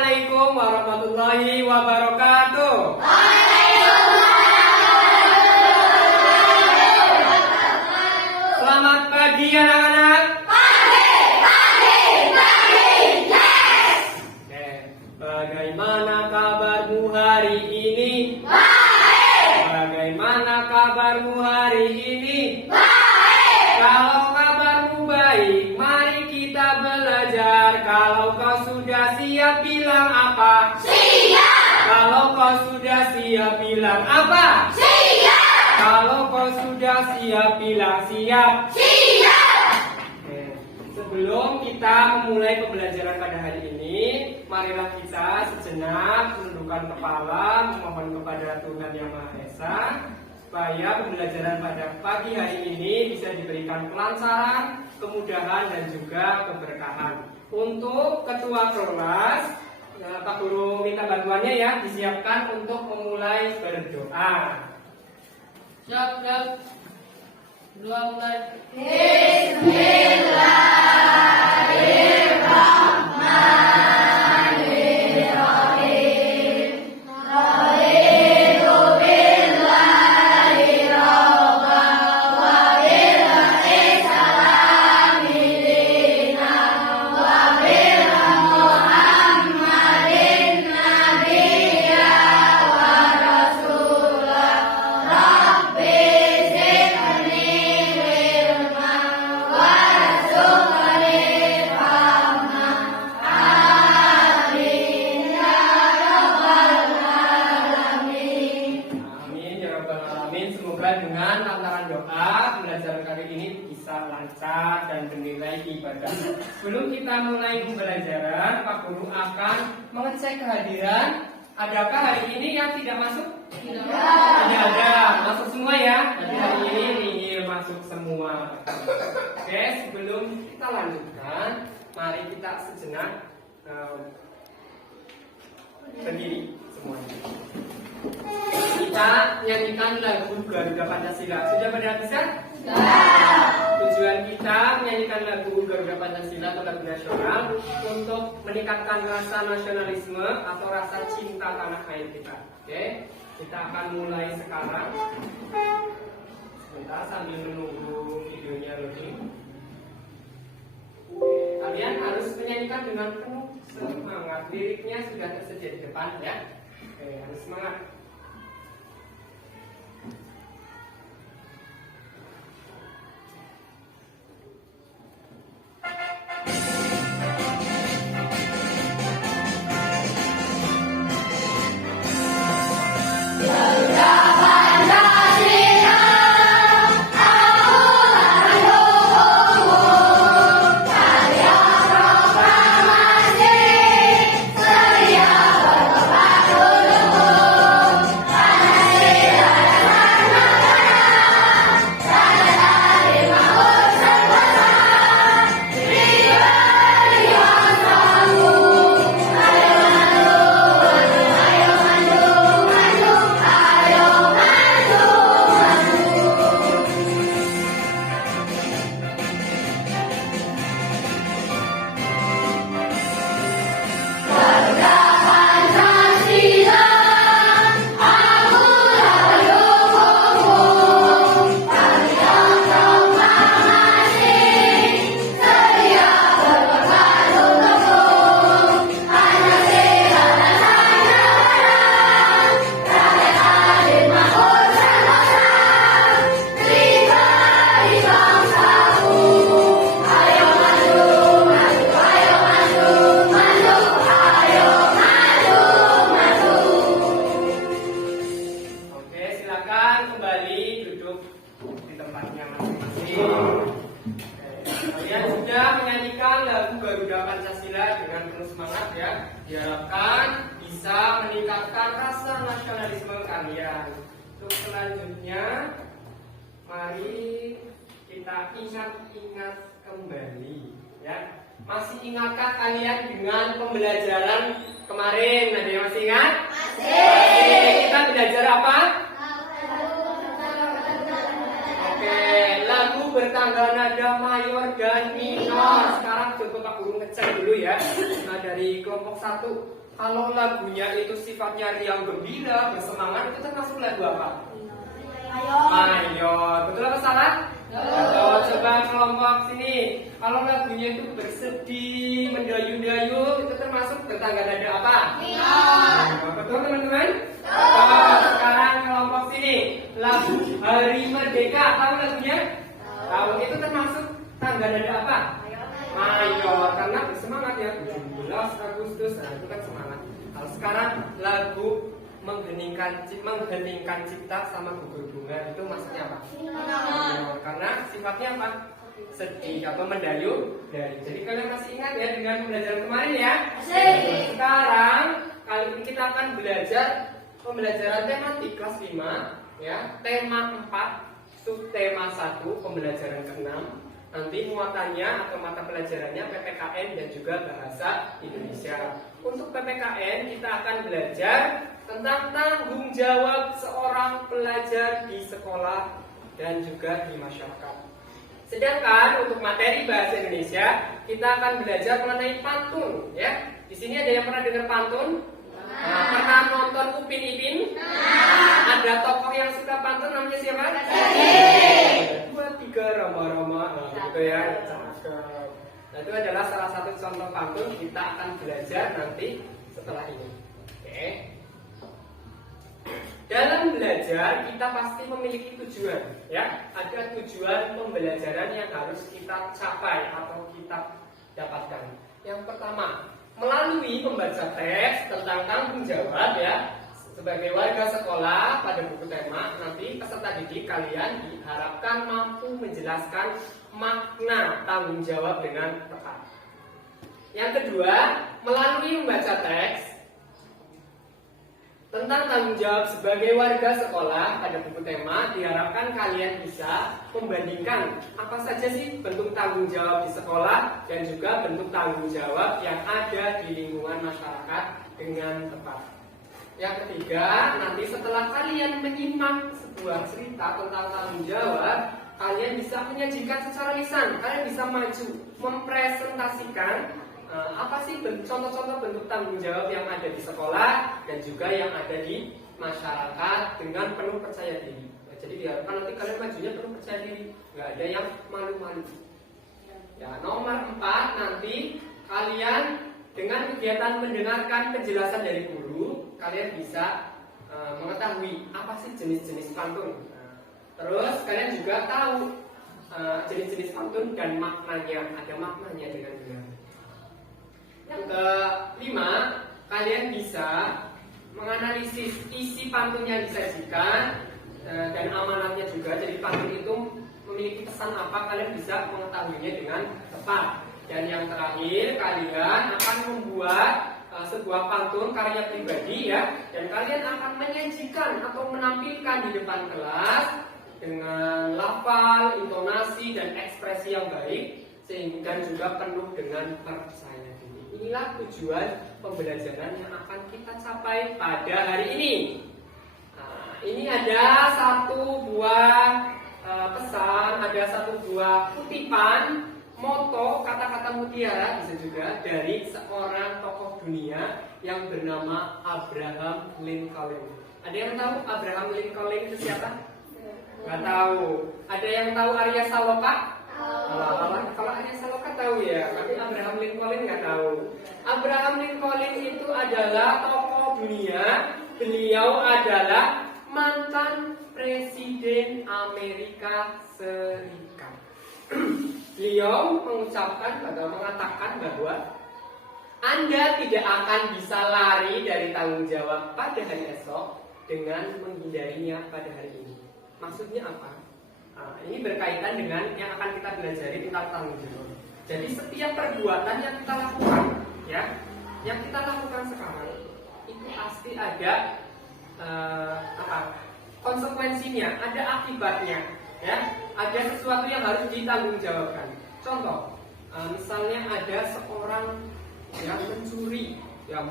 Assalamualaikum warahmatullahi wabarakatuh. Selamat pagi anak-anak. Yes. Oke, bagaimana kabarmu hari ini? Baik. Bagaimana kabarmu hari ini? Baik. Kalau kabarmu baik, mari kita belajar. Kalau kau sudah siap, bilang apa? Siap. Kalau kau sudah siap, bilang apa? Siap. Kalau kau sudah siap, bilang siap. Siap. Oke. Sebelum kita memulai pembelajaran pada hari ini, marilah kita sejenak menundukkan kepala, memohon kepada Tuhan Yang Maha Esa, supaya pembelajaran pada pagi hari ini bisa diberikan kelancaran, kemudahan, dan juga keberkahan. Untuk ketua kelas, Pak Guru minta bantuannya ya, disiapkan untuk memulai berdoa. Siap, siap. Doa mulai. Semoga dengan lantaran doa pembelajaran kali ini bisa lancar dan bernilai ibadah. Sebelum kita mulai pembelajaran, Pak Guru akan mengecek kehadiran. Adakah hari ini yang tidak masuk? Tidak ada. Masuk semua ya. Jadi hari ini nihil masuk semua. Oke, sebelum kita lanjutkan, mari kita sejenak berdiri semuanya. Kita nyanyikan lagu Garuda Pancasila. Sudah pada bisa? Sudah. Tujuan kita menyanyikan lagu Garuda Pancasila atau lagu nasional untuk meningkatkan rasa nasionalisme atau rasa cinta tanah air kita. Oke, kita akan mulai sekarang. Sebentar sambil menunggu videonya loading. Kalian harus menyanyikan dengan penuh semangat. Liriknya sudah tersedia di depan ya. Oke, harus semangat. Kalian sudah menyanyikan lagu Garuda Pancasila dengan penuh semangat ya. Diharapkan bisa meningkatkan rasa nasionalisme kalian. Untuk selanjutnya, mari kita ingat-ingat kembali ya. Masih ingatkah kalian dengan pembelajaran kemarin? Ada yang masih ingat? Masih. Kita belajar apa? Lagu bertangga nada mayor dan minor. Sekarang coba Pak Guru ngecek dulu ya. Nah, dari kelompok 1, Kalau lagunya itu sifatnya riang gembira, bersemangat, itu termasuk lagu apa? Mayor. Betul apa salah? Betul. Coba kelompok sini. Kalau lagunya itu bersedih, mendayu-dayu, itu termasuk bertangga nada apa? Betul teman-teman? Betul. Sekarang kelompok sini. Lagu Hari Merdeka, tahu lagunya? Tahu. Itu termasuk tangga nada apa? Mayor. Karena bersemangat ya. 17 Agustus, nah itu kan semangat. Kalau sekarang lagu mengheningkan cipta sama gugur bunga, itu maksudnya apa? Mayor. Karena sifatnya apa? Sedih atau mendayu. Jadi kalian masih ingat ya dengan pembelajaran kemarin ya? Sekarang kali ini kita akan belajar pembelajaran tematik kelas 5 ya. Tema 4, subtema 1, pembelajaran ke-6. Nanti muatannya atau mata pelajarannya PPKN dan juga bahasa Indonesia. Untuk PPKN kita akan belajar tentang tanggung jawab seorang pelajar di sekolah dan juga di masyarakat. Sedangkan untuk materi bahasa Indonesia kita akan belajar mengenai pantun ya. Di sini ada yang pernah dengar pantun? Pernah nonton Upin Ipin? Ada tokoh yang suka pantun namanya siapa? 2, 3 Rama-Rama. Gitu ya. Nah, itu adalah salah satu contoh pantun kita akan belajar nanti setelah ini. Oke. Dalam belajar kita pasti memiliki tujuan, ya. Ada tujuan pembelajaran yang harus kita capai atau kita dapatkan. Yang pertama, melalui membaca teks tentang tanggung jawab, ya. Sebagai warga sekolah pada buku tema, nanti peserta didik kalian diharapkan mampu menjelaskan makna tanggung jawab dengan tepat. Yang kedua, melalui membaca teks tentang tanggung jawab sebagai warga sekolah pada buku tema, diharapkan kalian bisa membandingkan apa saja sih bentuk tanggung jawab di sekolah dan juga bentuk tanggung jawab yang ada di lingkungan masyarakat dengan tepat. Yang ketiga, nanti setelah kalian menyimak sebuah cerita tentang tanggung jawab, kalian bisa menyajikan secara lisan. Kalian bisa maju mempresentasikan apa sih contoh-contoh bentuk tanggung jawab yang ada di sekolah dan juga yang ada di masyarakat dengan penuh percaya diri. Nah, jadi diharapkan nanti kalian majunya penuh percaya diri, nggak ada yang malu-malu. Ya, nomor 4, nanti kalian dengan kegiatan mendengarkan penjelasan dari guru, kalian bisa mengetahui apa sih jenis-jenis pantun. Terus kalian juga tahu jenis-jenis pantun dan maknanya, ada maknanya dengan benar. Yang kelima, kalian bisa menganalisis isi pantun yang disajikan dan amanatnya juga. Jadi pantun itu memiliki pesan apa, kalian bisa mengetahuinya dengan tepat. Dan yang terakhir, kalian akan membuat sebuah pantun karya pribadi ya, dan kalian akan menyajikan atau menampilkan di depan kelas dengan lafal, intonasi dan ekspresi yang baik, sehingga juga penuh dengan percaya diri. Inilah tujuan pembelajaran yang akan kita capai pada hari ini. Nah, ini ada satu buah pesan, ada satu buah kutipan, moto, kata-kata mutiara bisa juga dari seorang tokoh dunia yang bernama Abraham Lincoln. Ada yang tahu Abraham Lincoln itu siapa? Nggak tahu. Ada yang tahu Arya Saloka? Kalau Arya Saloka tahu ya, tapi Abraham Lincoln nggak tahu. Abraham Lincoln itu adalah tokoh dunia. Beliau adalah mantan Presiden Amerika Serikat. Beliau mengucapkan atau mengatakan bahwa Anda tidak akan bisa lari dari tanggung jawab pada hari esok dengan menghindarinya pada hari ini. Maksudnya apa? Nah, ini berkaitan dengan yang akan kita pelajari tentang tanggung jawab. Jadi setiap perbuatan yang kita lakukan, ya, yang kita lakukan sekarang itu pasti ada konsekuensinya, ada akibatnya. Ya, ada sesuatu yang harus ditanggungjawabkan. Contoh, misalnya ada seorang yang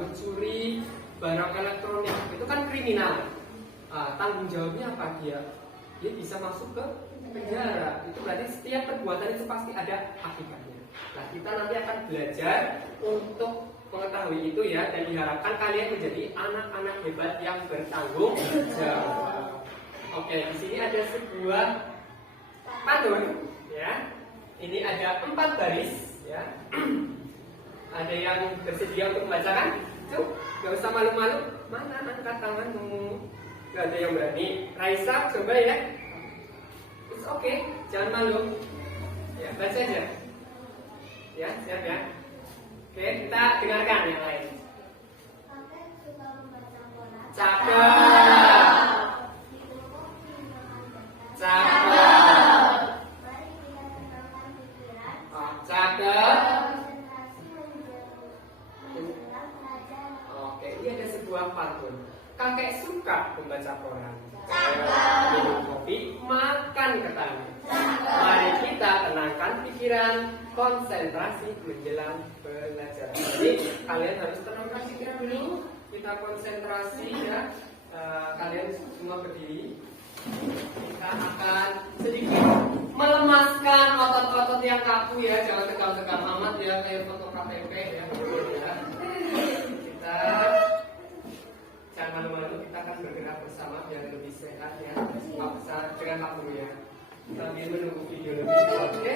mencuri barang elektronik, itu kan kriminal. Tanggung jawabnya apa dia? Dia bisa masuk ke penjara. Itu berarti setiap perbuatan itu pasti ada akibatnya. Nah, kita nanti akan belajar untuk mengetahui itu ya, dan diharapkan kalian menjadi anak-anak hebat yang bertanggung jawab. Oke, di sini ada sebuah pantun ya. Ini ada 4 baris ya. Ada yang bersedia untuk membacakan? Tuh, gak usah malu-malu. Mana angkat tanganmu? Gak ada yang berani. Raisa, coba ya. It's okay, jangan malu. Ya, baca aja. Ya, siap ya. Oke, kita dengarkan yang lain. Cakep. Cakep. Oh, cakep. Oke, ini ada sebuah pantun. Kakek suka membaca koran, minum kopi, makan ketan. Mari kita tenangkan pikiran, konsentrasi menjelang belajar. Jadi kalian harus tenangkan pikiran dulu. Kita konsentrasi ya. Kalian semua berdiri. Kita akan sedikit melemaskan otot-otot yang kaku ya. Jangan tegang-tegang amat ya, kayak foto KTP ya. Kita jangan malu-malu, kita akan bergerak bersama biar lebih sehat ya. Nggak usah dengan kaku ya. Sambil menunggu video lebih. Oke.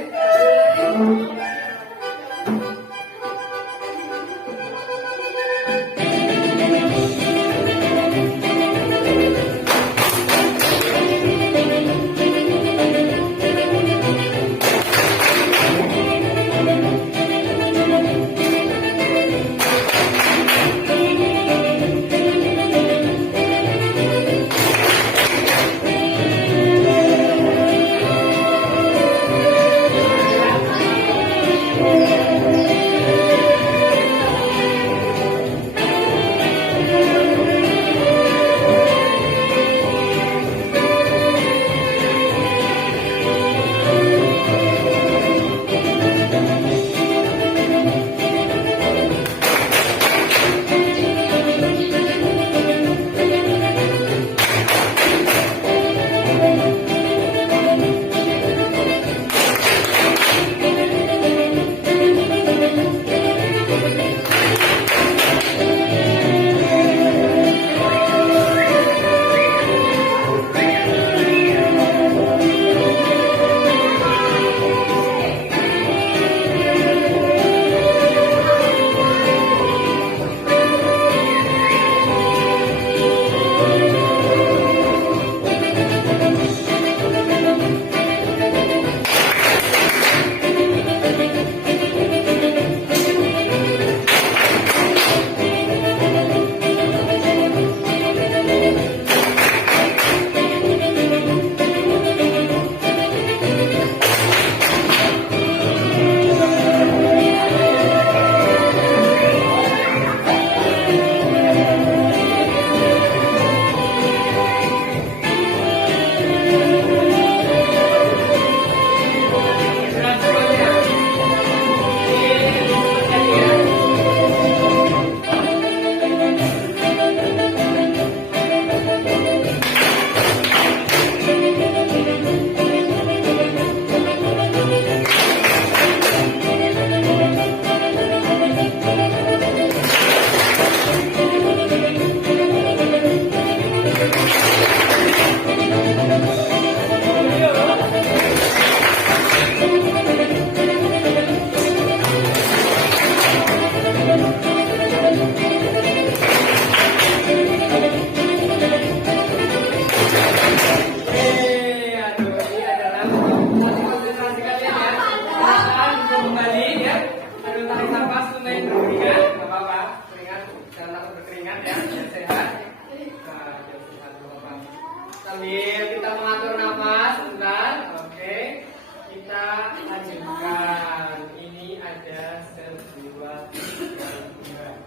Sambil kita mengatur nafas, sebentar. Oke, kita lanjutkan. Ini ada sebuah gambar.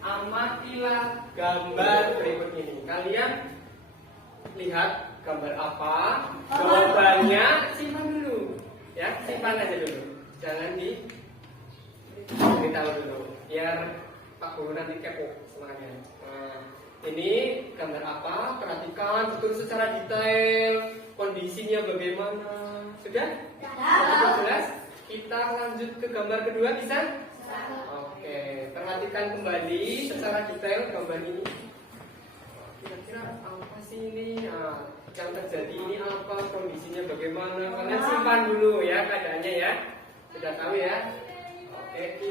Amatilah gambar berikut ini. Kalian lihat gambar apa? Jawabannya simpan dulu, ya, simpan aja dulu. Jangan diberitahu dulu, biar Pak Guru nanti kepo semuanya. Nah, ini gambar apa? Perhatikan betul secara detail, kondisinya bagaimana. Sudah? Sudah jelas? Kita lanjut ke gambar kedua, bisa? Oke. Oke, perhatikan kembali secara detail gambar ini. Kira-kira apa sih ini? Nah, yang terjadi ini apa? Kondisinya bagaimana? Kalian simpan dulu ya keadaannya ya. Sudah tahu ya? Oke,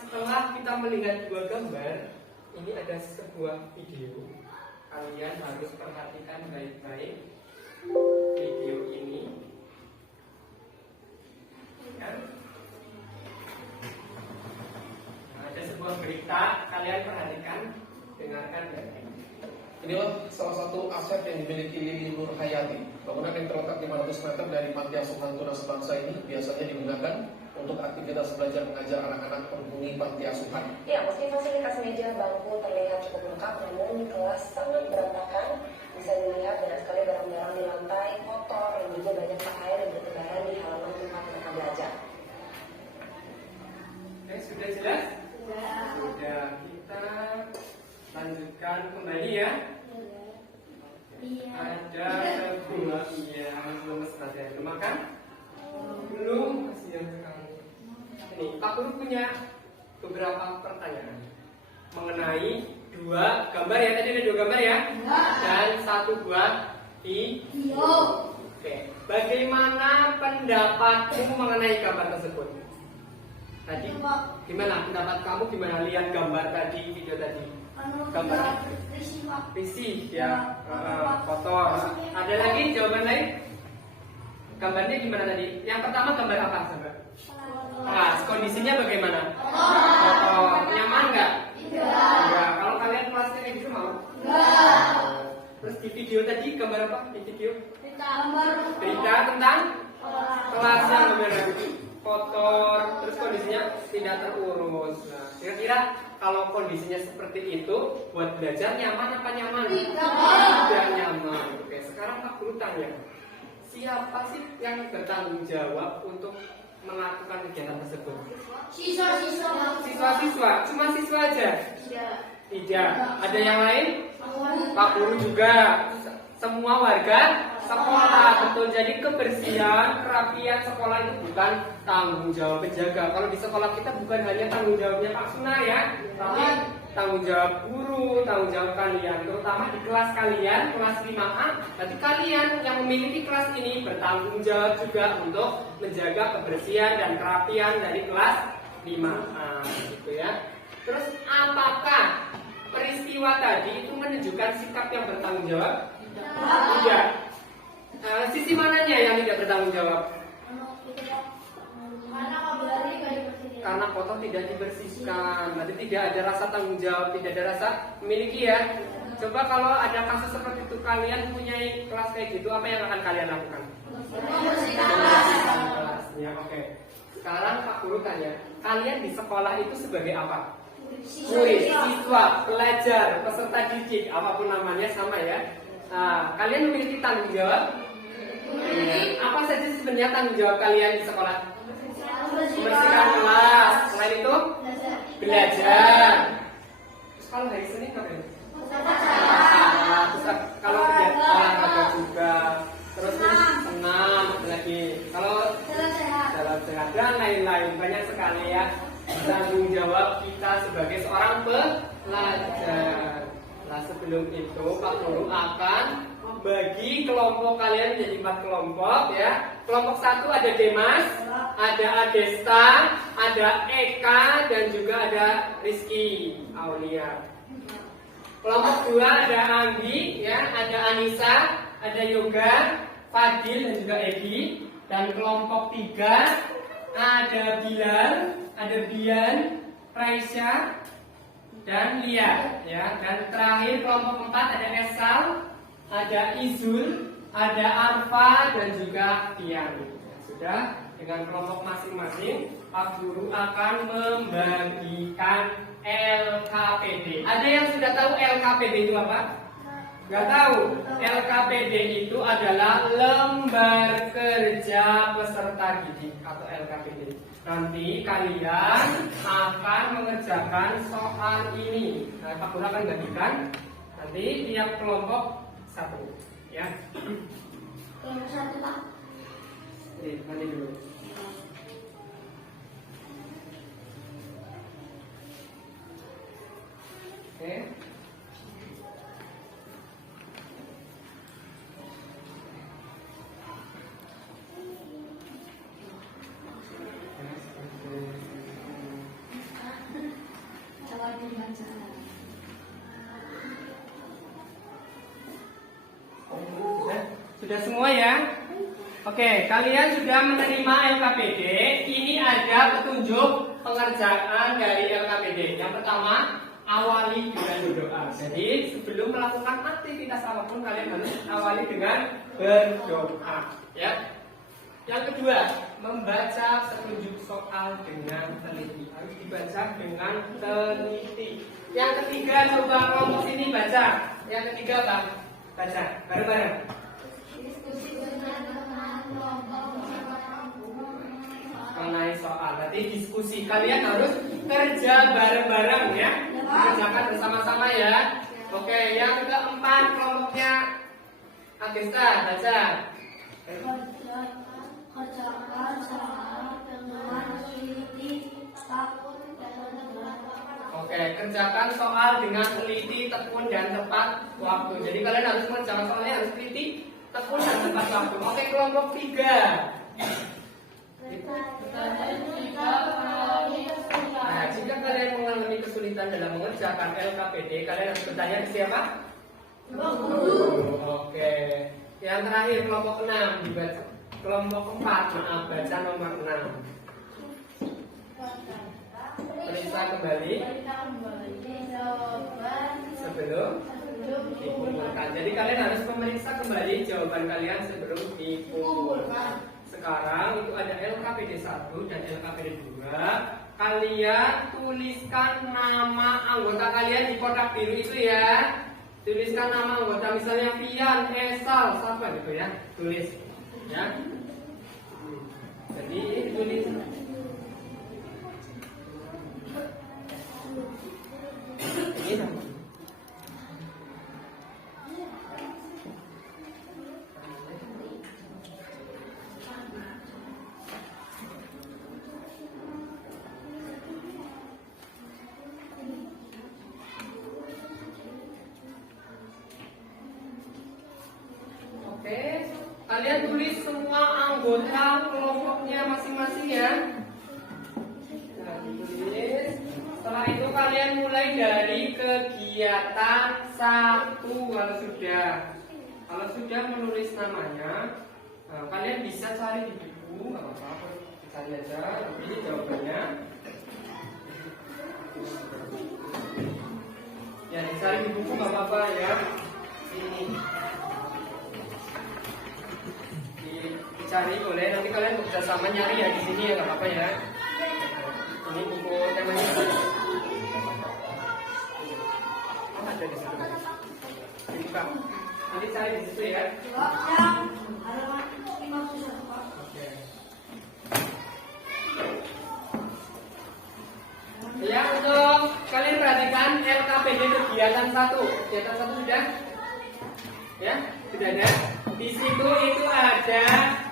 setelah kita melihat dua gambar, ini ada sebuah video. Kalian harus perhatikan baik-baik video ini. Ya. Ada sebuah berita, kalian perhatikan, dengarkan baik-baik. Inilah salah satu aset yang dimiliki Lili Nur Hayati. Bangunan yang terletak 500 meter dari Panti Asuhan Tunas Bangsa ini biasanya digunakan untuk aktivitas belajar mengajar anak-anak penghuni panti asuhan. Ya, meski fasilitas meja bangku terlihat cukup lengkap, namun di kelas sangat berantakan. Bisa dilihat banyak sekali barang-barang di lantai kotor dan juga banyak air yang bertebaran di halaman tempat mereka belajar. Oke, sudah jelas? Sudah. Kita lanjutkan kembali ya. Ada gula, iya, belum selesai. Belum makan? Belum, kasihan sekali. Ini Pak Guru punya beberapa pertanyaan mengenai dua gambar ya. Tadi ada dua gambar ya, dan satu buah video. Oke, bagaimana pendapatmu mengenai gambar tersebut? Tadi gimana pendapat kamu? Gimana lihat gambar tadi, video tadi? Gambar risih ya, kotor. Ada lagi jawaban lain? Gambarnya gimana tadi? Yang pertama gambar apa sahabat? Nah, kondisinya bagaimana? Kotor. Nyaman nggak? Enggak. Kalau kalian kelasnya kayak gitu mau? Terus di video tadi gambar apa? Di video? Berita tentang kelas yang berbeda, kotor. Terus kondisinya tidak terurus. Nah, kira-kira kalau kondisinya seperti itu, buat belajar nyaman apa nyaman? Tidak nyaman. Oke, sekarang Pak Guru tanya, siapa sih yang bertanggung jawab untuk melakukan kegiatan tersebut? Siswa-siswa, cuma siswa aja? Tidak. Ada yang lain? Pak Guru juga. Semua warga sekolah, betul. Jadi kebersihan, kerapian sekolah itu bukan tanggung jawab penjaga. Kalau di sekolah kita bukan hanya tanggung jawabnya Pak Suna ya, tapi tanggung jawab guru, tanggung jawab kalian, terutama di kelas kalian, kelas 5A. Nanti kalian yang memiliki kelas ini bertanggung jawab juga untuk menjaga kebersihan dan kerapian dari kelas 5A, gitu ya. Terus apakah peristiwa tadi itu menunjukkan sikap yang bertanggung jawab? Tidak. Sisi mananya yang tidak bertanggung jawab? Karena kotor tidak dibersihkan, berarti tidak ada rasa tanggung jawab, tidak ada rasa memiliki ya. Coba kalau ada kasus seperti itu, kalian punya kelas kayak gitu, apa yang akan kalian lakukan? Membersihkan kelasnya. Oke. Sekarang Pak Guru tanya, kalian di sekolah itu sebagai apa? Murid, siswa, pelajar, peserta didik, apapun namanya sama ya. Nah, kalian memiliki tanggung jawab? Apa saja sebenarnya tanggung jawab kalian di sekolah? Membersihkan kelas. Selain itu, belajar. Terus kalau hari Senin ngapain? Terus kalau kegiatan olahraga juga. Terus senam lagi. Kalau jalan sehat dan lain-lain, banyak sekali ya tanggung jawab kita sebagai seorang pelajar. Nah, sebelum itu Pak Guru akan bagi kelompok kalian menjadi 4 kelompok ya. Kelompok 1 ada Demas, ada Adesta, ada Eka, dan juga ada Rizky Aulia. Kelompok 2 ada Anggi ya, ada Anissa, ada Yoga, Fadil, dan juga Egi. Dan kelompok 3 ada Bilal, ada Bian, Raisya, dan Lia ya. Dan terakhir kelompok 4 ada Esal, ada Izul, ada Arfa, dan juga Tian. Sudah, dengan kelompok masing-masing Pak Guru akan membagikan LKPD. Ada yang sudah tahu LKPD itu apa? Gak tahu. LKPD itu adalah lembar kerja peserta didik atau LKPD. Nanti kalian akan mengerjakan soal ini. Nah, Pak Guru akan bagikan nanti tiap kelompok 1 ya. Kelompok 1 Pak. Nih, nanti dulu. Oke. Coba dibaca. Sudah semua ya? Oke, kalian sudah menerima LKPD. Ini ada petunjuk pengerjaan dari LKPD. Yang pertama, awali dengan berdoa. Jadi sebelum melakukan aktivitas apapun kalian harus awali dengan berdoa. Ya. Yang kedua, membaca petunjuk soal dengan teliti. Harus dibaca dengan teliti. Yang ketiga, coba kelompok sini baca. Yang ketiga, Bang, baca bareng-bareng. Diskusi dengan kelompok Mengenai soal, berarti diskusi. Kalian harus kerja bareng-bareng ya, kerjakan bersama-sama ya. Oke, yang keempat kelompoknya Agesta, baca. kerjakan soal dengan teliti, tekun dan tepat. Oke, kerjakan soal dengan teliti, tekun dan tepat waktu. Jadi kalian harus mengerjakan soalnya harus teliti, tekun dan tepat waktu. Oke, kelompok 3. Nah, jika kalian mengalami kesulitan dalam mengerjakan LKPD, kalian harus bertanya ke siapa? Oke. Yang terakhir kelompok 6 dibaca. Kelompok 4, maaf, baca nomor 6. Periksa kembali sebelum dikumpulkan. Jadi kalian harus memeriksa kembali jawaban kalian sebelum dikumpulkan. Sekarang itu ada LKPD 1 dan LKPD 2. Kalian tuliskan nama anggota kalian di kotak biru itu ya. Tuliskan nama anggota, misalnya Pian, Esal, siapa gitu ya. Tulis ya. Jadi ini tulis. Ini sama. Oke, kalian tulis semua anggota kelompoknya masing-masing ya. Nah, ditulis. Setelah itu kalian mulai dari kegiatan 1 kalau sudah. Kalau sudah menulis namanya, kalian bisa cari di buku, nggak apa-apa, cari aja. Ini jawabannya. Ya, dicari di buku nggak apa-apa ya. Ini. Dicari boleh, nanti kalian bekerja sama nyari ya di sini ya, nggak apa-apa ya. Ini buku temanya. Oh, ada di situ. Ini Pak. Nanti cari di situ ya. Oke. Ya, untuk kalian perhatikan LKPD kegiatan 1. Kegiatan 1 sudah? Ya, sudah ada. Di situ itu ada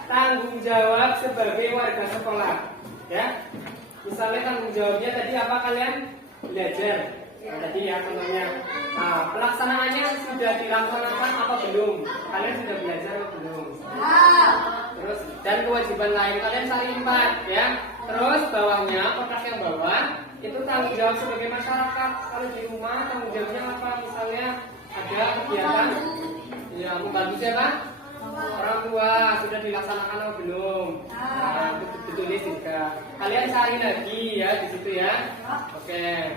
tanggung jawab sebagai warga sekolah. Ya. Misalnya tanggung jawabnya tadi apa, kalian belajar. Nah, tadi ya contohnya. Nah, pelaksanaannya sudah dilaksanakan apa belum? Kalian sudah belajar apa belum? Terus dan kewajiban lain kalian cari 4 ya. Terus bawahnya, kotak yang bawah itu tanggung jawab sebagai masyarakat. Kalau di rumah tanggung jawabnya apa? Misalnya ada kegiatan ya membantu siapa? Orang tua. Sudah dilaksanakan atau belum? Nah, itu ditulis juga. Kalian cari lagi ya di situ ya. Oke.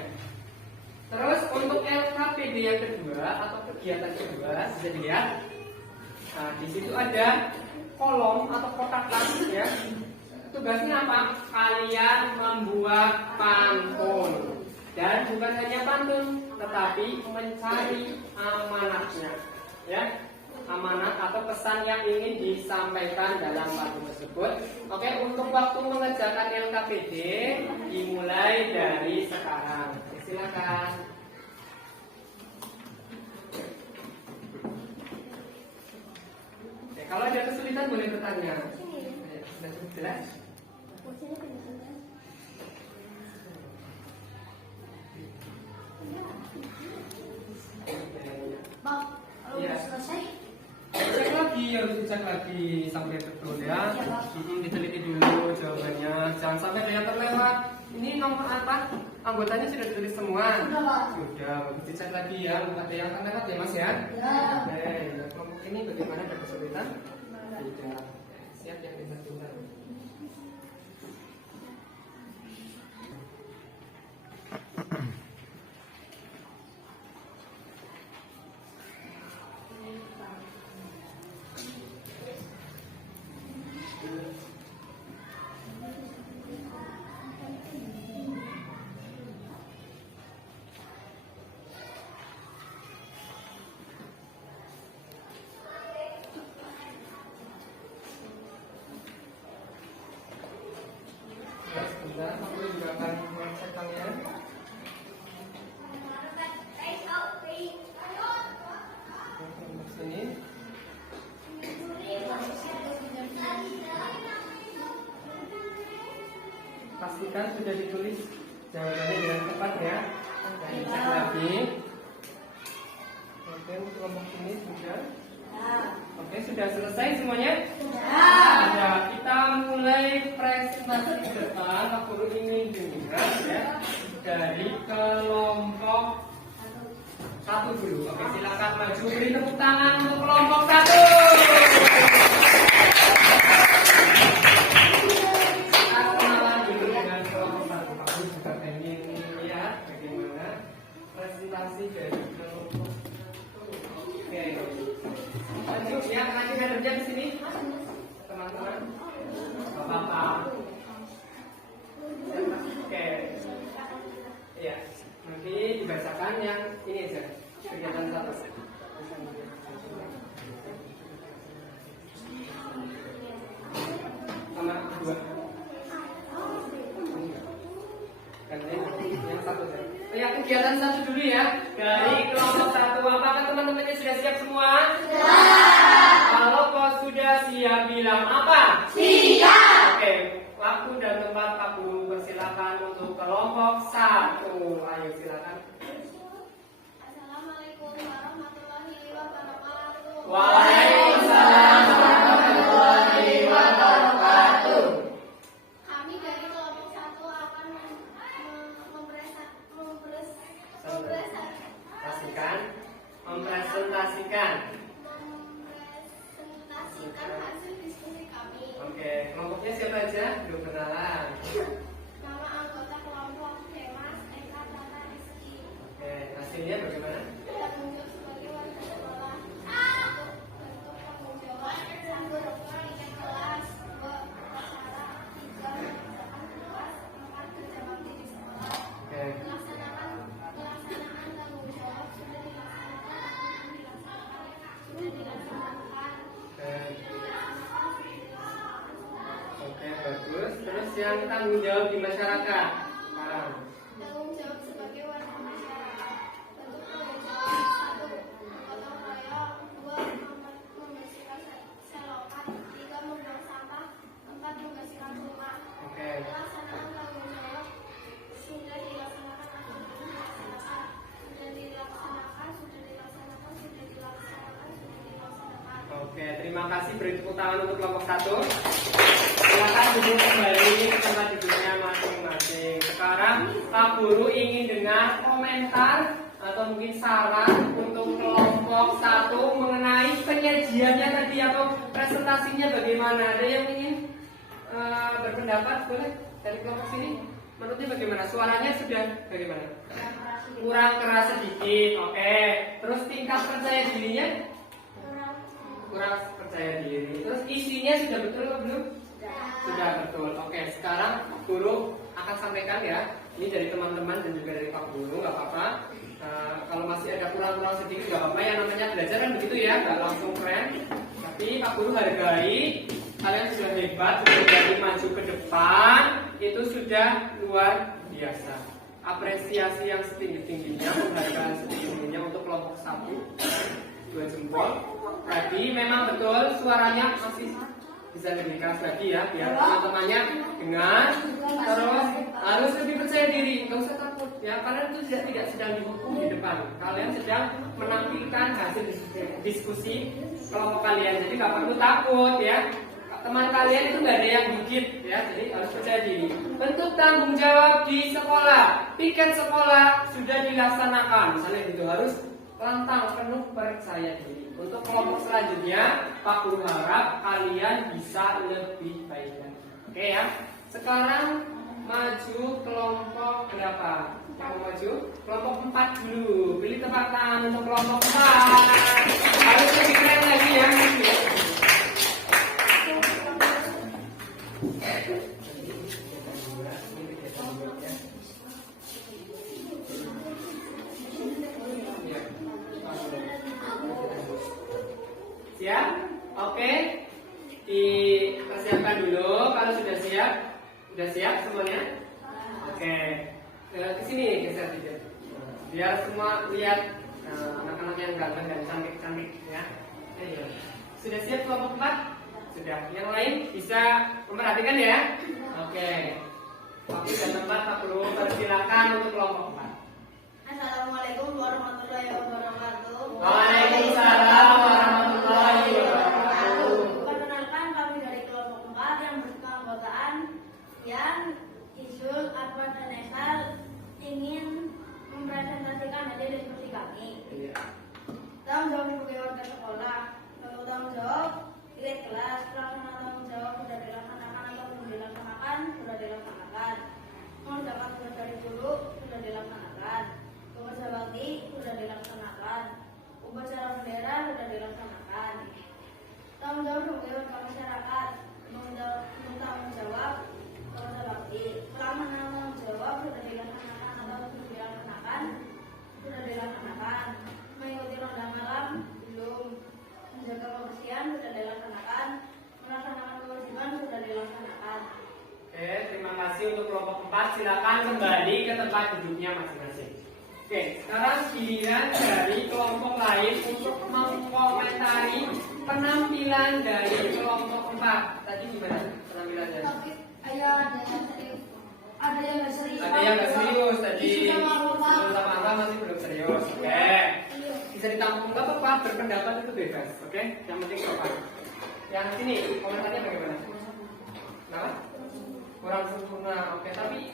Terus untuk LKPD yang kedua atau kegiatan kedua bisa dilihat. Nah, di situ ada kolom atau kotak lagi ya. Tugasnya apa? Kalian membuat pantun. Dan bukan hanya pantun, tetapi mencari amanatnya. Ya. Amanat atau pesan yang ingin disampaikan dalam pantun tersebut. Oke, untuk waktu mengerjakan LKPD dimulai dari sekarang. Silakan. Oke, kalau ada kesulitan boleh bertanya. Sudah cukup jelas? harus dicek lagi sampai betul ya. Diteliti dulu jawabannya, jangan sampai ada yang terlewat. Ini nomor apa? Anggotanya sudah ditulis semua. Sudah, Pak. Sudah, bagus dicek lagi ya. Ada yang terlewat ya Mas ya? Ya. Oke, nah, kelompok ini bagaimana, ada kesulitan? Tidak. Siap yang pintar-pintar. Sebentar, aku juga akan mengecek kalian. Sini. Pastikan sudah ditulis jawabannya dengan tepat ya. Dan cek lagi. Oke, untuk kelompok ini sudah. Oke, sudah selesai semuanya? Ya, kita mulai presentasi ke depan. Pak Guru ingin dengar ya dari kelompok 1 dulu. Oke, silakan maju, beri tepuk tangan untuk kelompok 1. Kita kenalan dulu dengan kelompok 1. Pak Guru juga ingin lihat bagaimana presentasi dari kelompok 1. Oke. Lanjut ya, nanti hadirnya di sini, teman-teman, bapak-bapak. Oke, ya, nanti dibacakan yang ini aja, kegiatan 1. Sama 2. Dan yang 1 aja. Ya, kegiatan 1 dulu ya, dari kelompok 1. Apakah teman-temannya sudah siap semua? Kalau kau sudah siap bilang apa? Siap. Oke, waktu dan tempat Pak Guru persilakan untuk kelompok 1. Ayo silakan. Assalamualaikum warahmatullahi wabarakatuh. Waalaikumsalam warahmatullahi wabarakatuh. Kami dari kelompok 1 akan mempresentasikan hasil diskusi kami. Oke, kelompoknya siapa aja? Belum kenalan. Nama anggota kelompok Demas Eka Tata Rizky. Oke, hasilnya bagaimana? Tanggung jawab sebagai warga sekolah. Bentuk tanggung jawab. 1. Dokter ikat kelas. 2. Upacara. 3. Mengerjakan tugas. 4. Kerja bakti di sekolah. Oke. Pelaksanaan tanggung jawab sudah dilaksanakan. Oke, bagus. Terus yang tanggung jawab di masyarakat. Sekarang. Tanggung jawab sebagai warga masyarakat. Bentuk tanggung jawab. 1. Menggotong royong. 2. Membersihkan selokan. 3. Membuang sampah. 4. Membersihkan rumah. Oke. Pelaksanaan tanggung jawab sudah dilaksanakan. Oke, terima kasih. Beri tepuk tangan untuk kelompok 1. Silakan duduk kembali ke tempat duduknya masing-masing. Sekarang Pak Guru ingin dengar komentar atau mungkin saran untuk kelompok 1 mengenai penyajiannya tadi atau presentasinya bagaimana. Ada yang ingin berpendapat? Boleh dari kelompok sini. Menurutnya bagaimana? Suaranya sudah bagaimana? Kurang keras sedikit. Oke. Terus tingkat percaya dirinya? Kurang percaya diri. Terus isinya sudah betul atau belum? Sudah betul. Oke, sekarang Guru akan sampaikan ya. Ini dari teman-teman dan juga dari Pak Guru, nggak apa-apa. Kalau masih ada kurang-kurang sedikit nggak apa-apa. Yang namanya belajar kan begitu ya, nggak langsung keren. Tapi Pak Guru hargai. Kalian sudah hebat, sudah berani maju ke depan. Itu sudah luar biasa. Apresiasi yang setinggi-tingginya, penghargaan setinggi-tingginya untuk kelompok 1. 2 jempol. Tadi memang betul suaranya masih bisa lebih keras lagi ya, biar teman-temannya dengar. Terus harus lebih percaya diri, nggak usah takut. ya, kalian itu tidak sedang dihukum di depan. Kalian sedang menampilkan hasil diskusi kelompok kalian. Jadi nggak perlu takut ya. Teman kalian itu nggak ada yang gigit ya, jadi harus percaya diri. Bentuk tanggung jawab di sekolah, piket sekolah sudah dilaksanakan, misalnya gitu, harus lantang penuh percaya diri. Untuk kelompok selanjutnya, Pak Guru harap kalian bisa lebih baik lagi. Oke ya. Sekarang maju kelompok berapa? Yang mau maju? Kelompok 4 dulu. Pilih tempat tangan untuk kelompok 4. Harus lebih keren lagi ya. Siap? Oke. Dipersiapkan dulu. Kalau sudah siap semuanya? Oke. Ke sini geser sedikit. Biar semua lihat anak-anak yang ganteng dan cantik-cantik ya. Ayo. Sudah siap kelompok 4? Sudah. Yang lain bisa memperhatikan ya? Oke. Waktu dan tempat Pak Guru persilakan untuk kelompok 4. Assalamualaikum warahmatullahi wabarakatuh. Waalaikumsalam warahmatullahi wabarakatuh. Perkenalkan, kami dari kelompok 4 yang berkeanggotaan Yan, Isul, Arfan, dan Esal ingin mempresentasikan hasil diskusi kami. Iya. Tanggung jawab sebagai warga sekolah. Untuk tanggung jawab pilih kelas, pelaksanaan tanggung jawab sudah dilaksanakan atau belum dilaksanakan, sudah dilaksanakan. Mengerjakan tugas dari guru sudah dilaksanakan. Tugas bakti sudah dilaksanakan. Upacara bendera sudah dilaksanakan. Tanggung jawab sebagai warga masyarakat. Untuk tanggung jawab tugas bakti, pelaksanaan tanggung jawab sudah dilaksanakan atau belum dilaksanakan, sudah dilaksanakan. Mengikuti ronda malam belum. Menjaga kebersihan sudah dilaksanakan. Melaksanakan kewajiban sudah dilaksanakan. Oke, terima kasih untuk kelompok 4. Silakan kembali ke tempat duduknya masing-masing. Oke, sekarang giliran dari kelompok lain untuk mengkomentari penampilan dari kelompok 4. Tadi gimana penampilannya? Tapi ada yang serius, ada yang nggak serius. Ada yang nggak serius tadi. Sama Sama masih belum serius. Oke. Bisa ditampung nggak apa-apa, berpendapat itu bebas. Oke, yang penting sopan. Yang sini komentarnya bagaimana? Kenapa? Kurang sempurna. Oke, tapi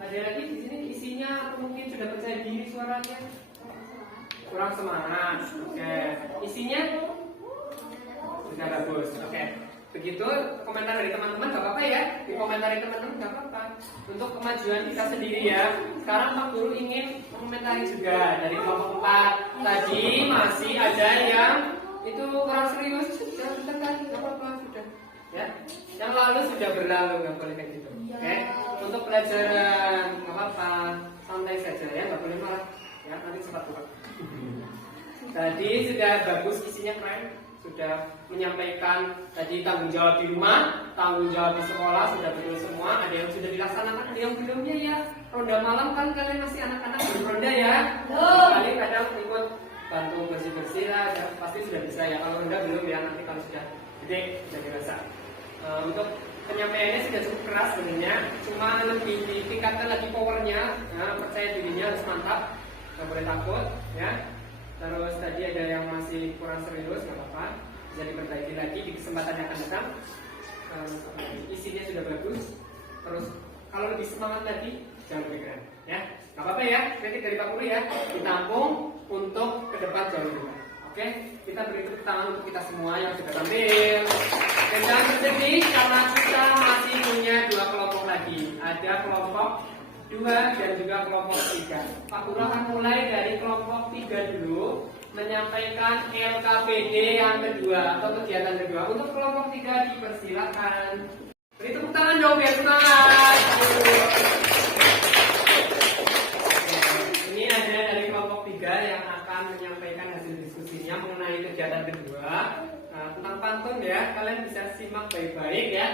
ada lagi di sini isinya atau mungkin sudah percaya diri suaranya? Kurang semangat. Oke. Isinya sudah bagus. Oke. Begitu komentar dari teman-teman gak apa-apa ya. Dikomentari teman-teman gak apa-apa. Untuk kemajuan kita sendiri ya. Sekarang Pak Guru ingin mengomentari juga dari kelompok 4. Tadi masih ada yang itu kurang serius. Sudah kan? Gak apa-apa sudah. Ya. Yang lalu sudah berlalu, nggak boleh kayak gitu. Oke. Untuk pelajaran nggak apa-apa, santai saja ya, nggak boleh marah. Ya, nanti sempat lupa. Tadi sudah bagus, isinya keren. Sudah menyampaikan tadi tanggung jawab di rumah, tanggung jawab di sekolah sudah betul semua. Ada yang sudah dilaksanakan, ada yang belumnya ya. Ronda malam kan kalian masih anak-anak belum ronda ya. Kalian kadang ikut bantu bersih-bersih lah, pasti sudah bisa ya. Kalau ronda belum ya, nanti kalau sudah gede sudah dirasa. Untuk penyampaiannya sudah cukup keras sebenarnya, cuma lebih ditingkatkan lagi powernya, ya, percaya dirinya harus mantap, nggak boleh takut, ya. Terus tadi ada yang masih kurang serius, nggak apa-apa, bisa diperbaiki lagi di kesempatan yang akan datang. Isinya sudah bagus, terus kalau lebih semangat lagi, jangan lebih keren, ya. Nggak apa-apa ya, kritik dari Pak Guru ya, ditampung untuk ke depan jauh lebih baik. Oke, kita beri tepuk tangan untuk kita semua yang sudah tampil. Dan jangan bersedih karena kita masih punya 2 kelompok lagi. Ada kelompok 2 dan juga kelompok 3. Pak Guru akan mulai dari kelompok 3 dulu, menyampaikan LKPD yang kedua atau kegiatan kedua. Untuk kelompok 3 dipersilakan. Beri tepuk tangan dong biar semangat. Ini ada dari kelompok 3 yang akan menyampaikan hasil diskusinya mengenai kegiatan kedua. Tentang pantun ya, kalian bisa simak baik-baik ya.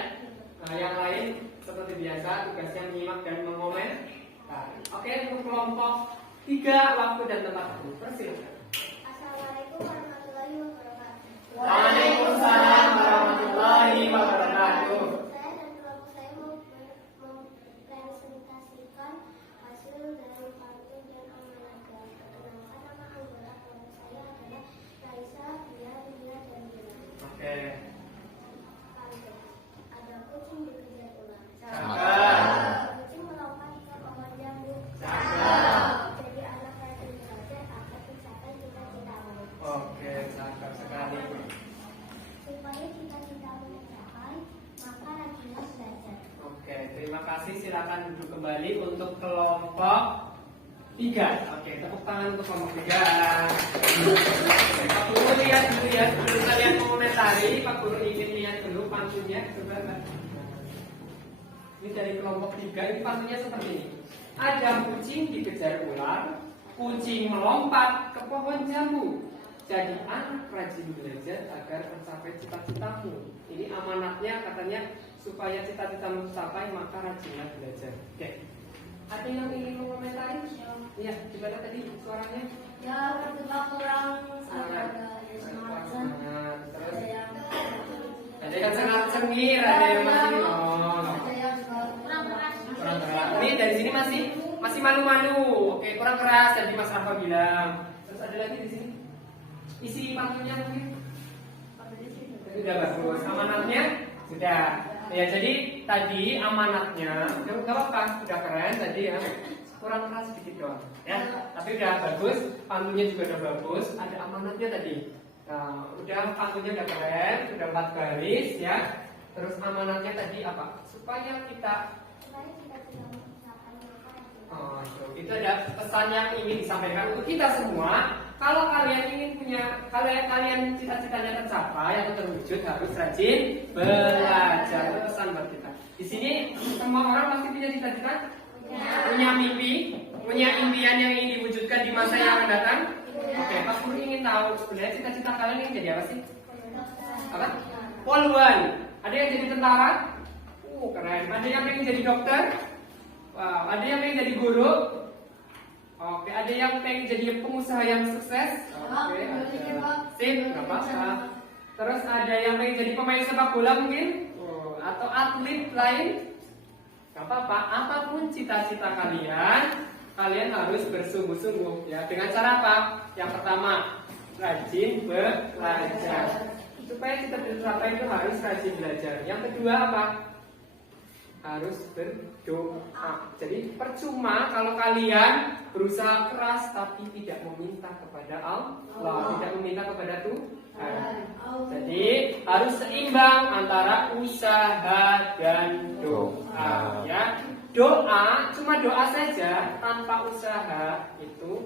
Yang lain seperti biasa tugasnya menyimak dan mengomen. Oke, untuk kelompok 3 waktu dan tempat dulu. Persilakan. Assalamualaikum warahmatullahi wabarakatuh. Waalaikumsalam warahmatullahi wabarakatuh. Saya dan kelompok saya mau mempresentasikan hasil dari silakan duduk kembali untuk kelompok 3. Oke, tepuk tangan untuk kelompok 3. Pak Guru lihat dulu ya, sebelum kalian mengomentari, Pak Guru ingin lihat dulu pantunnya. Coba, Pak. Ini dari kelompok 3, ini pantunnya seperti ini. Ada kucing dikejar ular, kucing melompat ke pohon jambu. Jadi anak rajin belajar agar mencapai cita-citamu. Ini amanatnya katanya supaya cita-citamu tercapai maka rajinlah belajar. Oke. Ada yang ingin mengomentari? Iya, gimana tadi suaranya? Ya, kita kurang Semangat. semangat. Terus Ada yang ada yang sangat cengir, ada yang masih ada yang kurang keras. kurang keras. Ini dari sini masih malu-malu. Oke, kurang keras tadi Mas Rafa bilang. Terus ada lagi di sini. Isi pantunnya mungkin. Sudah bagus. Amanatnya sudah. Ya, jadi tadi amanatnya nggak apa-apa, sudah keren tadi ya. Kurang keras sedikit doang. Ya, tapi udah bagus. Pantunnya juga udah bagus. Ada amanatnya tadi. Nah, udah pantunnya udah keren, sudah 4 garis ya. Terus amanatnya tadi apa? Supaya kita itu ada pesan yang ingin disampaikan untuk kita semua. Kalau kalian ingin kalian cita-citanya tercapai atau terwujud harus rajin belajar. Itu pesan buat kita. Di sini semua orang pasti punya cita-cita, punya mimpi, punya impian yang ingin diwujudkan di masa yang akan datang. Oke, Pak Guru ingin tahu sebenarnya cita-cita kalian ingin jadi apa sih? Apa? Poluan. Ada yang jadi tentara? Keren. Ada yang ingin jadi dokter? Wow, ada yang pengen jadi guru? Oke, ada yang pengen jadi pengusaha yang sukses? Oke, sip, nggak apa-apa. Terus ada yang pengen jadi pemain sepak bola mungkin? Atau atlet lain? Nggak apa-apa, apapun cita-cita kalian harus bersungguh-sungguh ya. Dengan cara apa? Yang pertama, rajin belajar. Supaya cita-cita itu harus rajin belajar. Yang kedua apa? Harus berdoa. Jadi percuma kalau kalian berusaha keras tapi tidak meminta kepada Allah, tidak meminta kepada Tuhan. Jadi harus seimbang antara usaha dan doa. Ya, doa cuma doa saja tanpa usaha itu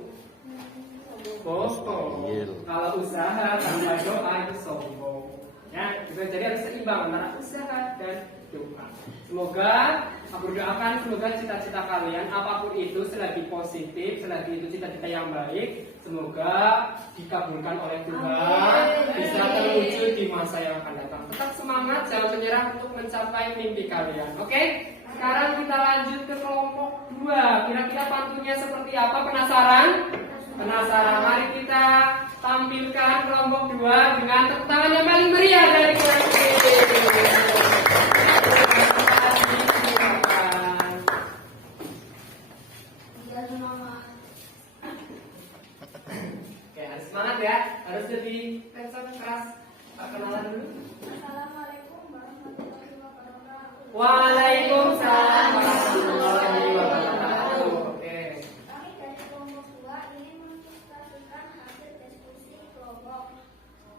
bohong. Kalau usaha tanpa doa itu sombong. Ya, jadi harus seimbang antara usaha dan doa. Semoga aku doakan semoga cita-cita kalian apapun itu selagi positif, selagi itu cita-cita yang baik, semoga dikabulkan oleh Tuhan, bisa terwujud di masa yang akan datang. Tetap semangat, jangan menyerah untuk mencapai mimpi kalian. Oke? Sekarang kita lanjut ke kelompok 2. Kira-kira pantunnya seperti apa? Penasaran? Penasaran? Mari kita tampilkan kelompok 2 dengan tepuk tangan yang paling meriah dari kelompok ini. Oke, harus semangat ya, harus lebih keras. Perkenalan dulu. Assalamualaikum warahmatullahi wabarakatuh. Waalaikumsalam warahmatullahi wabarakatuh. Oke. Kami dari kelompok 2 ingin mengilustrasikan hasil diskusi kelompok.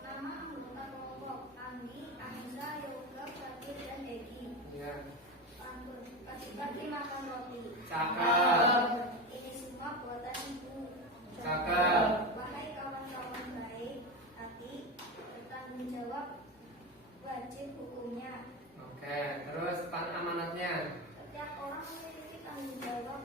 Nama anggota kelompok Andi, Anissa, Yoga, Fatir, dan Egi. Ya. Pantun, kasih makan roti. Cakep. Ini semua buatan ibu. Cakep. Wahai kawan-kawan baik hati, bertanggung jawab wajib hukumnya. Oke, terus amanatnya. Setiap orang memiliki tanggung jawab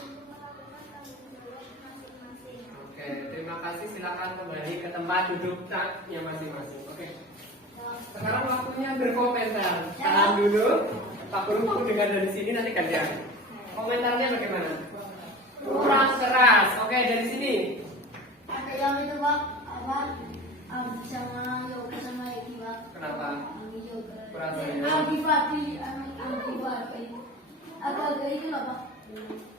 untuk melakukan tanggung jawab masing-masing. Oke, terima kasih. Silakan kembali ke tempat duduknya masing-masing. Oke. Sekarang waktunya berkomentar. Tahan dulu. Pak Guru dengar dari sini nanti gantian. Komentarnya bagaimana? Kurang keras. Oke, dari sini. Ada yang itu Pak, apa? Sama Yoga sama Egi Pak. Kenapa? Yoga. Kurang keras. Abi Fati, Abi Fati. Agak itu loh Pak.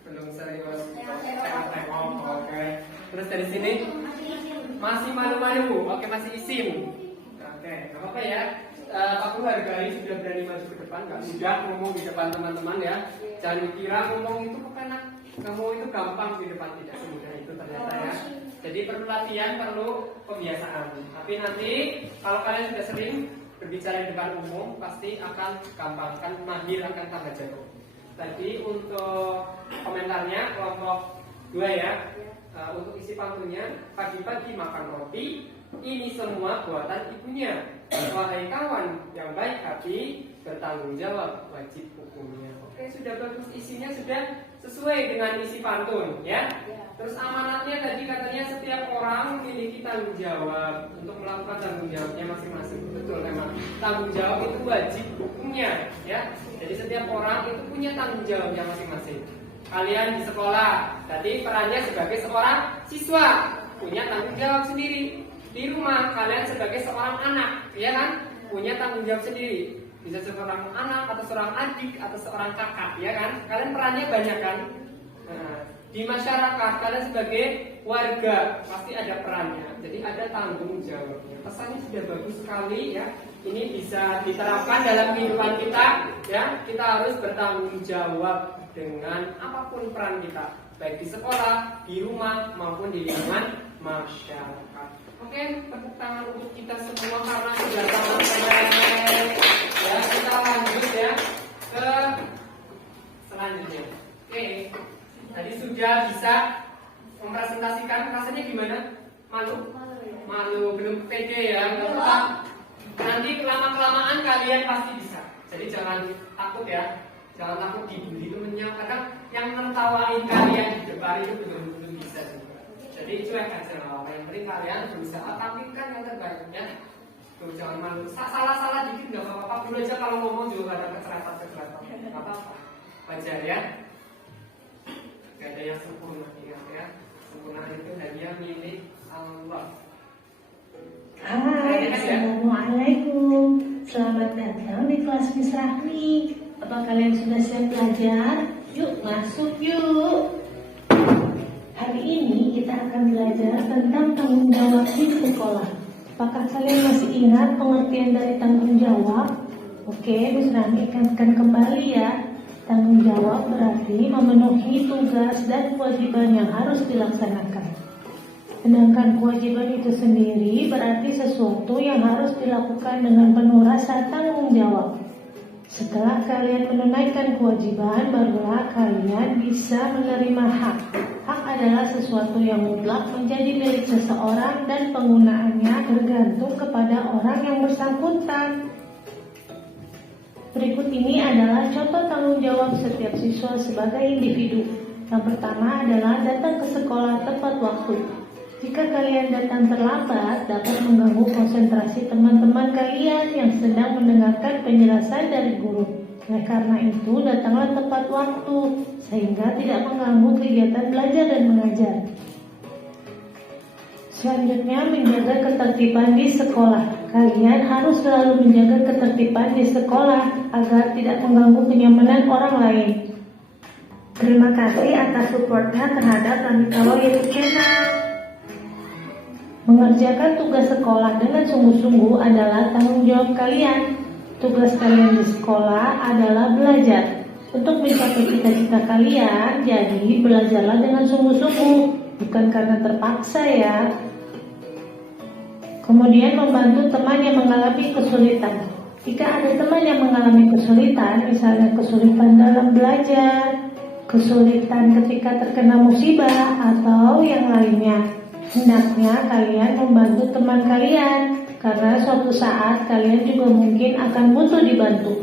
Belum serius. Tengok-tengok. Oke. Terus dari sini Masih izin. masih malu-malu. Oke, masih isim. Oke, nggak apa-apa ya. Pak Guru hargai sudah berani maju ke depan. Nggak mudah ngomong di depan teman-teman ya. Jangan kira ngomong itu karena kamu itu gampang di depan, tidak semudah itu ternyata ya. Jadi perlu latihan, perlu kebiasaan. Tapi nanti kalau kalian sudah sering berbicara di depan umum pasti akan gampang, kan mahir akan tanda jago. Tadi untuk komentarnya kelompok 2 ya. Untuk isi pantunnya, pagi-pagi makan roti, ini semua buatan ibunya. Wahai kawan yang baik hati, bertanggung jawab wajib hukumnya. Oke, sudah bagus, isinya sudah sesuai dengan isi pantun ya. Terus amanatnya tadi katanya setiap orang memiliki tanggung jawab untuk melakukan tanggung jawabnya masing-masing. Betul memang. Tanggung jawab itu wajib hukumnya ya. Jadi setiap orang itu punya tanggung jawabnya masing-masing. Kalian di sekolah, tadi perannya sebagai seorang siswa, punya tanggung jawab sendiri. Di rumah kalian sebagai seorang anak, ya kan? Punya tanggung jawab sendiri. Bisa seorang anak atau seorang adik atau seorang kakak, ya kan? Kalian perannya banyak kan? Nah, di masyarakat kalian sebagai warga pasti ada perannya. Jadi ada tanggung jawabnya. Pesannya sudah bagus sekali ya. Ini bisa diterapkan dalam kehidupan kita, ya. Kita harus bertanggung jawab dengan apapun peran kita, baik di sekolah, di rumah maupun di lingkungan masyarakat. Oke, tepuk tangan untuk kita semua karena sudah sangat keren. Ya, kita lanjut ya ke selanjutnya. Oke, tadi sudah bisa mempresentasikan, rasanya gimana? Malu, belum pede ya, nggak apa. Nanti kelamaan kalian pasti bisa. Jadi jangan takut ya. Jangan takut dibully temennya, kadang yang menertawain kalian di depan itu belum bisa juga. Jadi cuek aja lah, yang penting kalian berusaha tampilkan yang terbaik ya. Tuh jangan malu, salah dikit nggak apa-apa. Dulu aja kalau ngomong juga ada kecerapan, nggak apa-apa. Wajar ya. Gak ada yang sempurna, ingat ya. Sempurna itu hanya milik Allah. Hai, Assalamualaikum. Selamat datang di kelas Miss Rahmi. Apa kalian sudah siap belajar? Yuk masuk yuk. Hari ini kita akan belajar tentang tanggung jawab di sekolah. Apakah kalian masih ingat pengertian dari tanggung jawab? Oke, Miss Rahmi akan kembali ya. Tanggung jawab berarti memenuhi tugas dan kewajiban yang harus dilaksanakan. Sedangkan kewajiban itu sendiri berarti sesuatu yang harus dilakukan dengan penuh rasa tanggung jawab. Setelah kalian menunaikan kewajiban, barulah kalian bisa menerima hak. Hak adalah sesuatu yang mutlak menjadi milik seseorang dan penggunaannya tergantung kepada orang yang bersangkutan. Berikut ini adalah contoh tanggung jawab setiap siswa sebagai individu. Yang pertama adalah datang ke sekolah tepat waktu. Jika kalian datang terlambat, dapat mengganggu konsentrasi teman-teman kalian yang sedang mendengarkan penjelasan dari guru. Oleh karena itu, datanglah tepat waktu, sehingga tidak mengganggu kegiatan belajar dan mengajar. Selanjutnya, menjaga ketertiban di sekolah. Kalian harus selalu menjaga ketertiban di sekolah, agar tidak mengganggu kenyamanan orang lain. Terima kasih atas supportnya terhadap Ramitawa YouTube channel. Mengerjakan tugas sekolah dengan sungguh-sungguh adalah tanggung jawab kalian. Tugas kalian di sekolah adalah belajar. Untuk mencapai cita-cita kalian, jadi belajarlah dengan sungguh-sungguh, bukan karena terpaksa ya. Kemudian membantu teman yang mengalami kesulitan. Jika ada teman yang mengalami kesulitan, misalnya kesulitan dalam belajar, kesulitan ketika terkena musibah, atau yang lainnya, hendaknya kalian membantu teman kalian, karena suatu saat kalian juga mungkin akan butuh dibantu.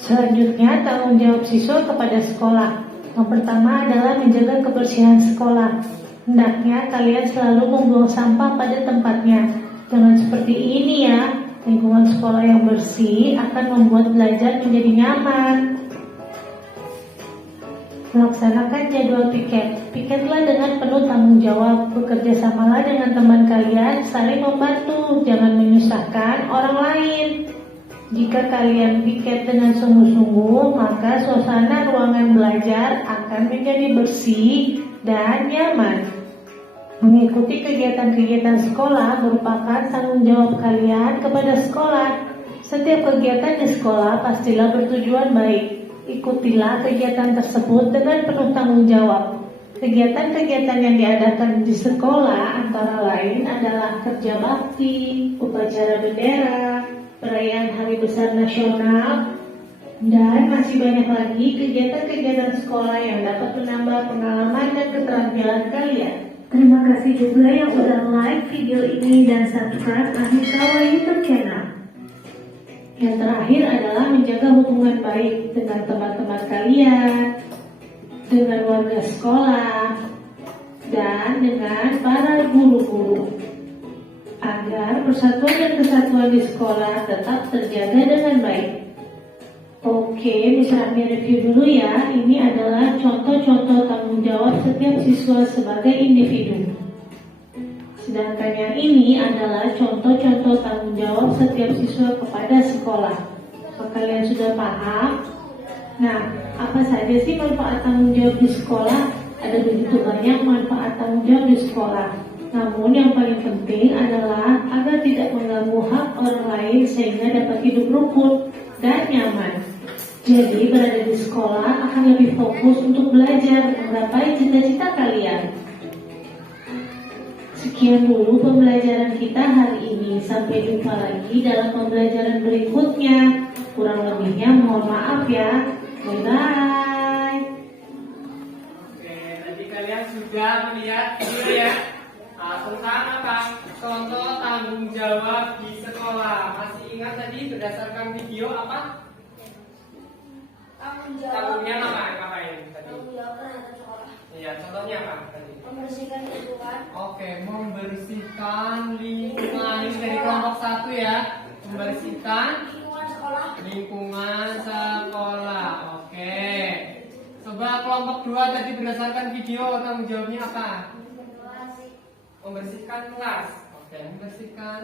Selanjutnya, tanggung jawab siswa kepada sekolah. Yang pertama adalah menjaga kebersihan sekolah. Hendaknya kalian selalu membuang sampah pada tempatnya. Jangan seperti ini ya. Lingkungan sekolah yang bersih akan membuat belajar menjadi nyaman. Melaksanakan jadwal piket. Piketlah dengan penuh tanggung jawab. Bekerja samalah dengan teman kalian, saling membantu, jangan menyusahkan orang lain. Jika kalian piket dengan sungguh-sungguh, maka suasana ruangan belajar akan menjadi bersih dan nyaman. Mengikuti kegiatan-kegiatan sekolah merupakan tanggung jawab kalian kepada sekolah. Setiap kegiatan di sekolah pastilah bertujuan baik. Ikutilah kegiatan tersebut dengan penuh tanggung jawab. Kegiatan-kegiatan yang diadakan di sekolah antara lain adalah kerja bakti, upacara bendera, perayaan Hari Besar Nasional, dan masih banyak lagi kegiatan-kegiatan sekolah yang dapat menambah pengalaman dan keterampilan kalian. Terima kasih juga yang udah like video ini dan subscribe Ahikawa YouTube channel. Yang terakhir adalah menjaga hubungan baik dengan teman-teman kalian, dengan warga sekolah, dan dengan para guru-guru, agar persatuan dan kesatuan di sekolah tetap terjaga dengan baik. Oke, bisa kami review dulu ya. Ini adalah contoh-contoh tanggung jawab setiap siswa sebagai individu. Sedangkan yang ini adalah contoh-contoh tanggung jawab setiap siswa kepada sekolah. Apakah kalian sudah paham? Nah, apa saja sih manfaat tanggung jawab di sekolah? Ada begitu banyak manfaat tanggung jawab di sekolah. Namun yang paling penting adalah agar tidak mengganggu hak orang lain sehingga dapat hidup rukun dan nyaman. Jadi berada di sekolah akan lebih fokus untuk belajar menggapai cita-cita kalian. Sekian dulu pembelajaran kita hari ini. Sampai jumpa lagi dalam pembelajaran berikutnya. Kurang lebihnya mohon maaf ya. Bye-bye. Oke, tadi kalian sudah melihat video ya tentang apa? Contoh tanggung jawab di sekolah. Masih ingat tadi berdasarkan video apa? Tanggung jawab. Tanggungnya ngapain tadi? Tanggung jawab terhadap sekolah. Iya, contohnya apa tadi? Membersihkan lingkungan. Oke, membersihkan lingkungan. Ini dari kelompok 1 ya. Membersihkan Lingkungan sekolah. lingkungan sekolah. Oke. Coba kelompok 2 tadi berdasarkan video tanggung jawabnya apa? Membersihkan kelas. Oke, membersihkan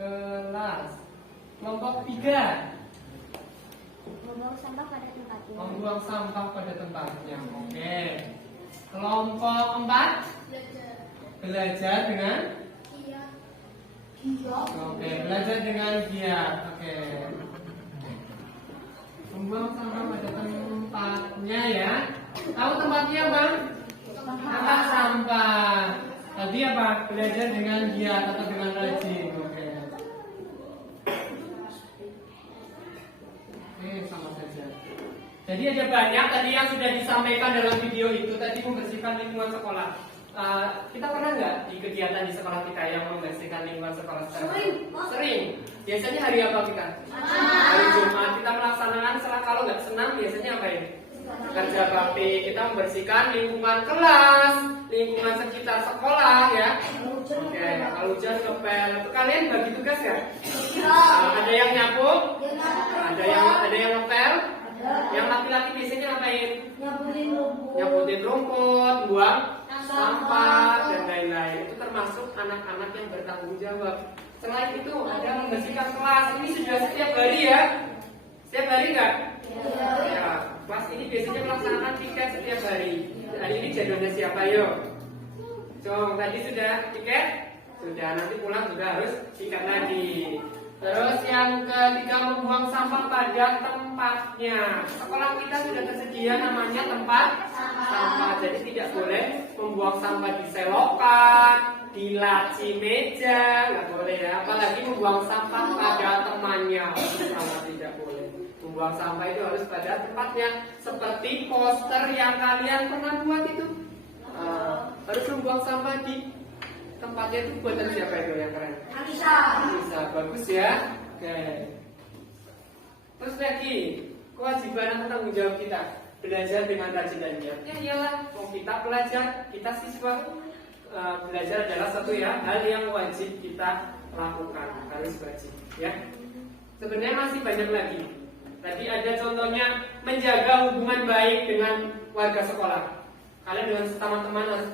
kelas. Kelompok 3 Membuang sampah pada tempatnya. membuang sampah pada tempatnya. Oke. Kelompok 4 belajar dengan Oke, belajar dengan giat. Oke. Membuang sampah pada tempatnya ya. Tahu tempatnya, Bang? Tempat sampah. Tadi apa? Belajar dengan giat atau dengan rajin. Oke. Oke, sama saja. Jadi ada banyak tadi yang sudah disampaikan dalam video itu. Tadi membersihkan lingkungan sekolah. Kita pernah nggak di kegiatan di sekolah kita yang membersihkan lingkungan sekolah? Sering. Biasanya hari apa kita? Hari Jumat. Kita melaksanakan. Kalau nggak senang biasanya apa ini? Kerja bakti. Kita membersihkan lingkungan kelas, lingkungan sekitar sekolah ya. Oke. Kalau hujan ngepel. Kalian bagi tugas ya? Ada yang nyapu, ada yang ngepel. Yang laki-laki biasanya ngapain? Nyaputin rumput, buang sampah dan lain-lain. Itu termasuk anak-anak yang bertanggung jawab. Selain itu ada membersihkan kelas. Ini sudah setiap hari ya. Setiap hari nggak? Ya. Kelas ini biasanya melaksanakan tiket setiap hari. Hari ini jadwalnya siapa yuk? Jom, tadi sudah tiket? Sudah, nanti pulang juga harus tiket lagi. Terus yang ketiga membuang sampah pada tempatnya. Sekolah kita sudah tersedia namanya tempat sampah. Jadi tidak boleh membuang sampah di selokan, di laci meja, nggak boleh ya. Apalagi membuang sampah pada temannya, sama tidak boleh. Membuang sampah itu harus pada tempatnya. Seperti poster yang kalian pernah buat itu. Harus membuang sampah di tempatnya. Itu buatan siapa itu yang keren? Bisa, bagus ya. Oke. Terus lagi, kewajiban atau tanggung jawab kita belajar dengan rajin dan giat. Ya iyalah, mau kita pelajar, kita siswa. Belajar adalah satu ya hal yang wajib kita lakukan, harus rajin. Ya. Sebenarnya masih banyak lagi. Tadi ada contohnya menjaga hubungan baik dengan warga sekolah. Kalian dengan teman-teman harus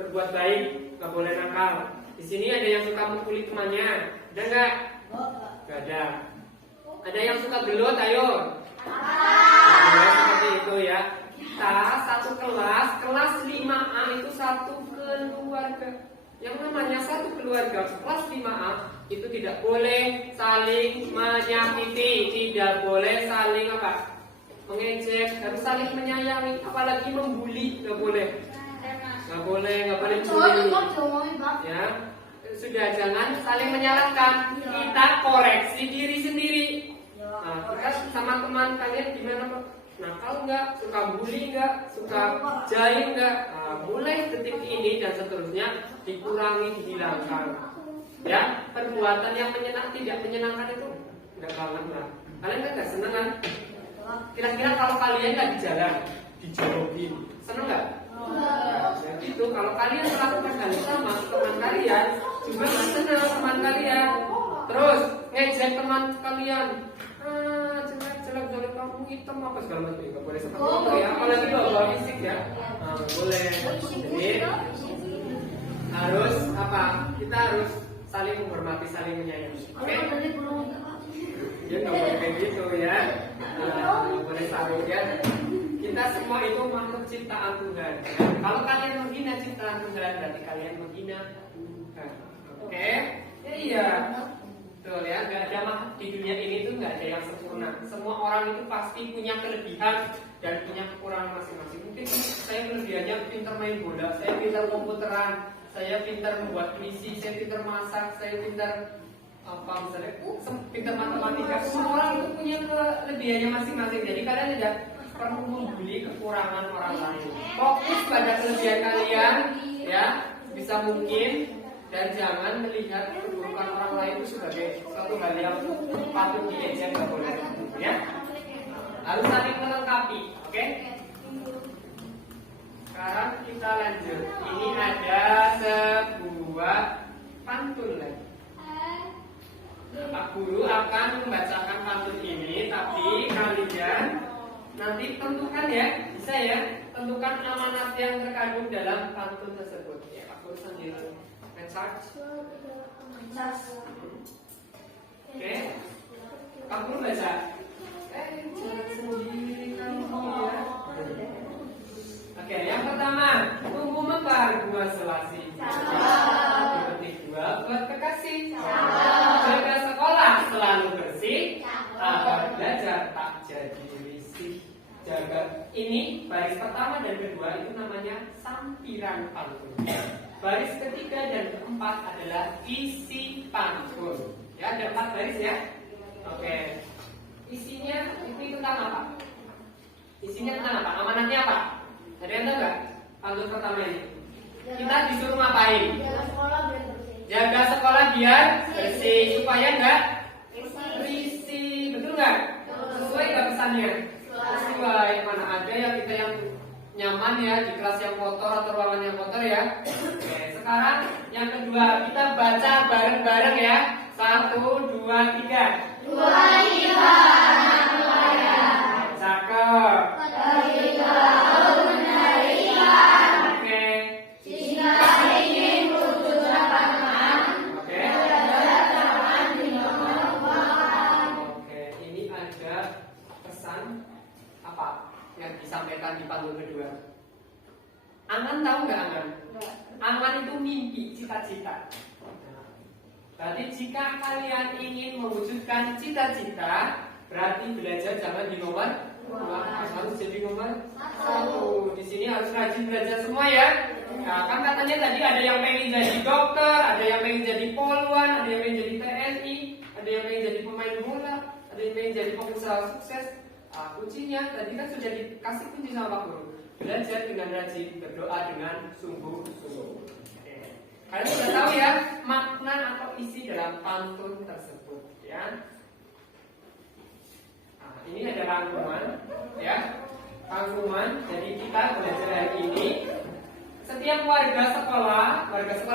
berbuat baik, nggak boleh nakal. Di sini ada yang suka mukuli temannya, ada nggak? Nggak ada. Ada yang suka gelut, ayo. Seperti itu ya. Kita satu kelas 5A itu satu keluarga. Yang namanya satu keluarga kelas 5A itu tidak boleh saling menyakiti, tidak boleh saling apa? Mengejek, harus saling menyayangi, apalagi membuli, nggak boleh. Nggak boleh bully. Ya, sudah jangan saling menyalahkan. Kita koreksi diri sendiri. Nah, kita sama teman kalian gimana Pak? Nakal nggak? Suka bully nggak? Suka jahil nggak? Nah, mulai detik ini dan seterusnya dikurangi, dihilangkan. Ya, perbuatan yang tidak menyenangkan itu nggak banget lah. Kalian kan nggak seneng kan? Kira-kira kalau kalian nggak di jalan, dijorokin, seneng nggak? Ya gitu. Kalau kalian melakukan hal yang sama, teman kalian juga nggak seneng teman kalian. Terus ngejek teman kalian, jelek kamu hitam apa segala macam, nggak boleh seperti itu ya. Apalagi bawa fisik ya, boleh. Jadi harus apa? Kita harus saling menghormati, saling menyayangi. Oke? Ya nggak boleh kayak gitu ya. Nggak boleh saling ya. Kita semua itu makhluk ciptaan Tuhan. Kalau kalian menghina ciptaan Tuhan, berarti kalian menghina Tuhan. Oke? Ya iya. Betul ya. Gak ada makhluk di dunia ini tuh nggak ada yang sempurna. Semua orang itu pasti punya kelebihan dan punya kekurangan masing-masing. Mungkin saya kelebihannya pintar main bola, saya pintar komputeran, saya pintar membuat puisi, saya pintar masak, saya pintar apa misalnya, pintar matematika. Semua orang itu punya kelebihannya masing-masing. Jadi kalian tidak perlu membuli kekurangan orang lain. Fokus pada kelebihan kalian, ya, bisa mungkin, dan jangan melihat keburukan orang lain itu sebagai suatu hal yang patut diejek, nggak boleh, ya. Harus saling melengkapi, oke? Sekarang kita lanjut. Ini ada sebuah pantun lagi. Pak Guru akan membacakan pantun ini, tapi kalian nanti tentukan ya, bisa ya, tentukan amanat yang terkandung dalam pantun tersebut. Ya, Pak Guru sendiri. Oke, Pak Guru baca. Jangan sendiri kamu ya. Oke, yang pertama, tunggu mekar buah selasi. Petik dua buat kekasih. Jaga sekolah selalu bersih. Agar belajar tak jadi risih. Jaga ini baris pertama dan kedua itu namanya sampiran pantun. Baris ketiga dan keempat adalah isi pantun. Ya, ada 4 baris ya. Oke. Isinya itu tentang apa? Isinya tentang apa? Amanatnya apa? Ada yang tahu nggak? Pantun pertama ini. Kita disuruh ngapain? Jaga sekolah biar bersih, supaya nggak risih. Betul nggak? Sesuai nggak pesannya? Sesuai. Mana ada yang kita yang nyaman ya di kelas yang kotor atau ruangan yang kotor ya. Oke, sekarang yang kedua kita baca bareng-bareng ya. 1, 2, 3. 2 tiga anak muda. Cakep. Ketika menarikan. Oke. Jika ingin wujud dapat teman. Oke. Belajar jangan dilupakan. Oke, ini ada pesan apa yang disampaikan di pantun kedua. Angan tahu nggak Angan? Angan itu mimpi, cita-cita. Berarti jika kalian ingin mewujudkan cita-cita, berarti belajar jangan di nomor 2, harus jadi nomor 1. Di sini harus rajin belajar semua ya. Nah, kan katanya tadi ada yang pengen jadi dokter, ada yang pengen jadi poluan, ada yang pengen jadi TNI, ada yang pengen jadi pemain bola, ada yang pengen jadi pengusaha sukses. Nah, kuncinya tadi kan sudah dikasih kunci sama Pak Guru. Belajar dengan rajin, berdoa dengan sungguh-sungguh. Kalian sudah tahu ya makna atau isi dalam pantun tersebut ya. Nah, ini ada rangkuman ya. Rangkuman. Jadi kita belajar hari ini. Setiap warga sekolah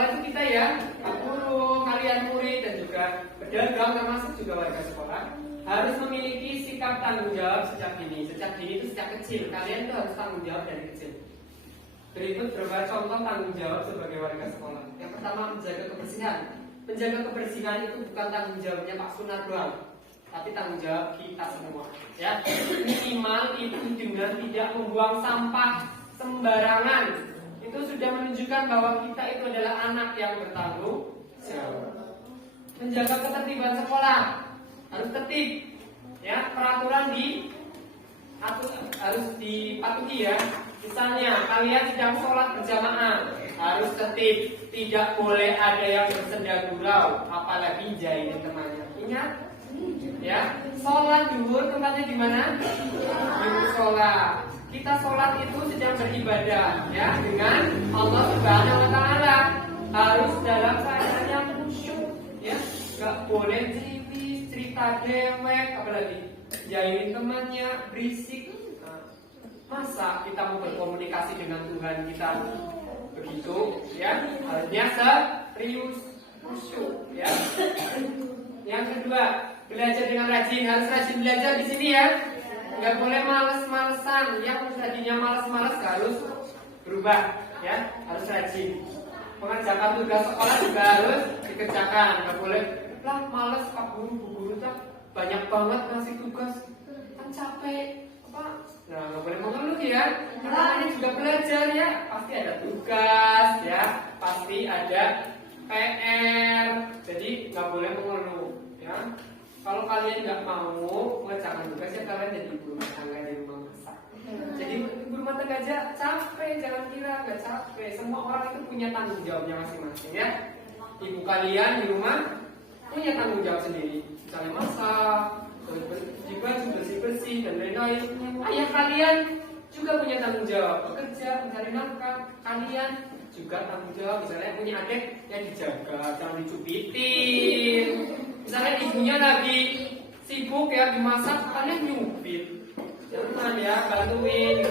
itu kita ya, Pak Guru, kalian murid dan juga pedagang termasuk juga warga sekolah harus memiliki sikap tanggung jawab sejak dini. Sejak dini itu sejak kecil. Kalian itu harus tanggung jawab dari kecil. Berikut beberapa contoh tanggung jawab sebagai warga sekolah. Yang pertama, menjaga kebersihan. Menjaga kebersihan itu bukan tanggung jawabnya Pak Sunar doang, tapi tanggung jawab kita semua. Ya, minimal itu dengan tidak membuang sampah sembarangan. Itu sudah menunjukkan bahwa kita itu adalah anak yang bertanggung jawab. Menjaga ketertiban sekolah, harus tertib. Ya, peraturan harus dipatuhi ya. Misalnya kalian sedang sholat berjamaah, harus tertib, tidak boleh ada yang bersenda gurau, apalagi jahilin temannya. Ingat, ya. Sholat dulu tempatnya di mana? Di musola. Kita sholat itu sedang beribadah, ya, dengan Allah Subhanahu Wa Taala. Harus dalam keadaan yang khusyuk, ya. Gak boleh cerita dewek, apalagi jahilin temannya, berisik. Masa kita mau berkomunikasi dengan Tuhan kita begitu, ya? Harusnya serius, khusyuk, ya. Yang kedua, belajar dengan rajin. Harus rajin belajar di sini, ya. Nggak boleh males-malesan. Yang tadinya males-males harus berubah, ya. Harus rajin. Mengerjakan tugas sekolah juga harus dikerjakan. Nggak boleh lah males, Pak Guru, Bu Guru banyak banget ngasih tugas, kan capek. Nah, nggak boleh mengeluh, ya. Karena juga belajar, ya. Pasti ada tugas, ya. Pasti ada PR. Jadi nggak boleh mengeluh, ya. Kalau kalian nggak mau mengerjakan tugas, ya kalian jadi ibu rumah tangga di rumah masak. Jadi ibu rumah tangga aja capek, jangan kira nggak capek. Semua orang itu punya tanggung jawabnya masing-masing, ya. Ibu kalian di rumah punya tanggung jawab sendiri, misalnya masak, baju, bersih-bersih, dan lain-lain. Ayah kalian juga punya tanggung jawab, bekerja, mencari nafkah. Kalian juga tanggung jawab, misalnya punya adik yang dijaga, jangan dicubitin. Misalnya ibunya lagi sibuk, ya, dimasak, kalian nyubit. Jangan, ya, bantuin.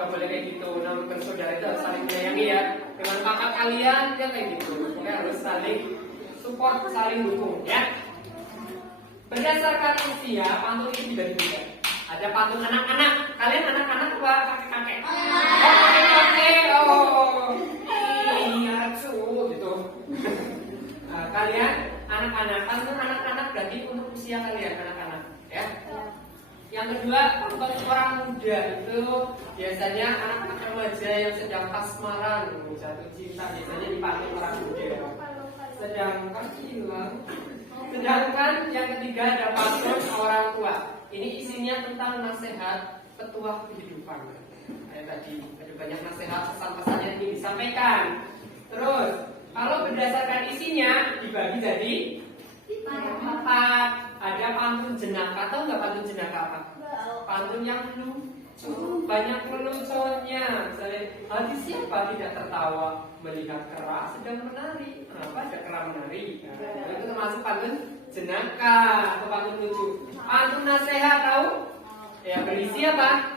Gak boleh kayak gitu. Nah, bersaudara itu harus saling menyayangi, ya. Dengan kakak kalian, ya kayak gitu. Pokoknya harus saling support, saling dukung, ya. Berdasarkan usia, pantun itu dibagi dua. Ada pantun anak-anak. Kalian anak-anak apa kakek-kakek? Kakek-kakek. Oh, iya, gitu. Nah, kalian anak-anak. Pantun anak-anak berarti untuk usia kalian anak-anak, ya. Yang kedua, untuk orang muda itu biasanya anak-anak remaja yang sedang kasmaran, jatuh cinta, biasanya dipakai orang muda. Sedangkan yang ketiga ada pantun orang tua. Ini isinya tentang nasihat petuah kehidupan. Kayak tadi ada banyak nasihat, pesan-pesan yang ingin disampaikan. Terus kalau berdasarkan isinya dibagi jadi 4. Ada pantun jenaka. Tahu nggak pantun jenaka apa? Pantun yang lucu, banyak leluconnya. Misalnya, hati siapa tidak tertawa melihat kera sedang menari. Kenapa ada kera menari? Nah, itu termasuk pantun jenaka atau pantun lucu. Pantun nasihat tahu? Ya, berisi apa?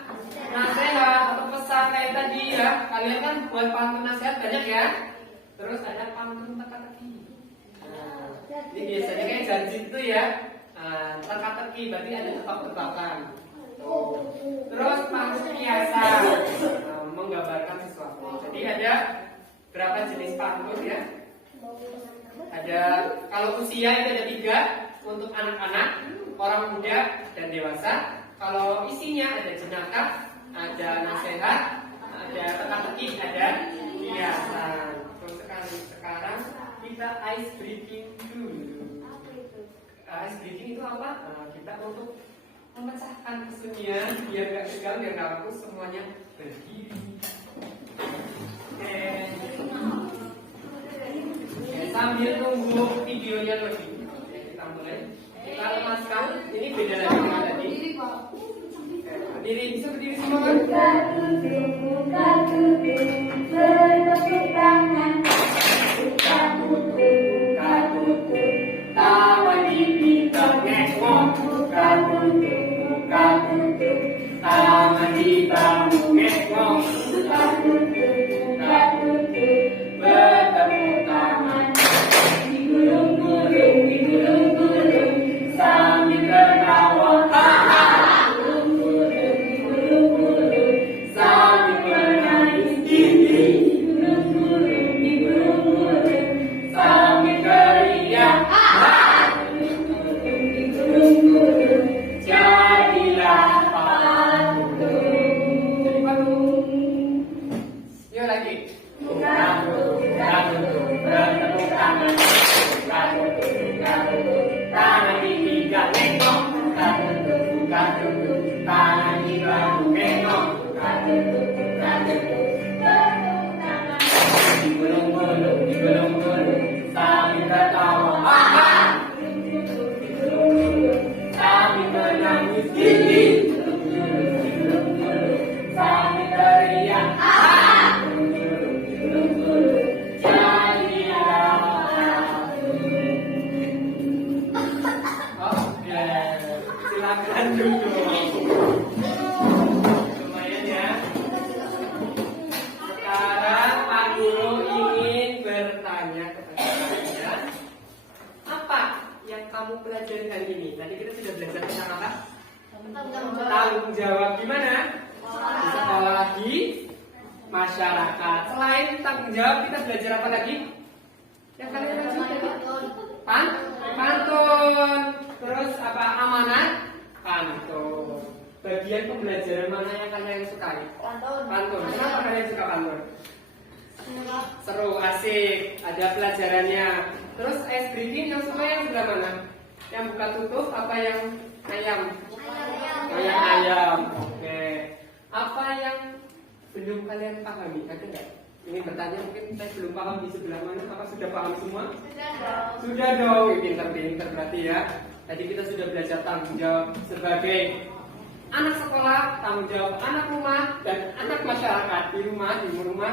Nasihat atau pesan kayak tadi, ya. Kalian kan buat pantun nasihat banyak, ya. Terus ada pantun teka-teki. Ini biasanya kayak janji itu, ya. Teka-teki berarti ada tebak-tebakan. Terus pantun biasa, menggambarkan sesuatu. Jadi ada berapa jenis pantun, ya? Ada, kalau usia itu ada 3 untuk anak-anak, orang muda, dan dewasa. Kalau isinya ada jenaka, ada nasihat, ada teka-teki, ada hiasan. Terus sekarang kita ice breaking dulu. Ice breaking itu apa? Kita untuk memecahkan kesunyian biar gak tegang, biar gak bagus, semuanya berdiri. Sambil nunggu videonya lagi, kita mulai. Kita lemaskan. Ini beda lagi dengan tadi. Berdiri, bisa berdiri semua kan? Buka tutup, bertepuk tangan. Buka tutup, tawa di pintu ngekong. Buka tutup, tawa di bangku ngekong. Buka tutup, bertepuk tangan. Digulung-gulung, sambil tertawa. Digulung-gulung, sambil pelajaran hari ini? Tadi kita sudah belajar tentang apa? Tanggung jawab. Tanggung jawab gimana? Di sekolah, di masyarakat. Selain tanggung jawab, kita belajar apa lagi? Yang kalian rajin tadi? Pantun. Terus apa? Amanat? Pantun. Bagian pembelajaran mana yang kalian sukai? Pantun. Kenapa kalian suka pantun? Seru, asik, ada pelajarannya. Terus ice breaking yang suka yang sebelah mana? Yang buka tutup apa yang ayam? Oh, yang ayam. Oke. Apa yang belum kalian pahami? Ada nggak? Ini bertanya mungkin saya belum paham di sebelah mana. Apa sudah paham semua? Sudah dong. Pinter-pinter berarti ya. Tadi kita sudah belajar tanggung jawab sebagai anak sekolah, tanggung jawab anak rumah dan anak masyarakat di rumah,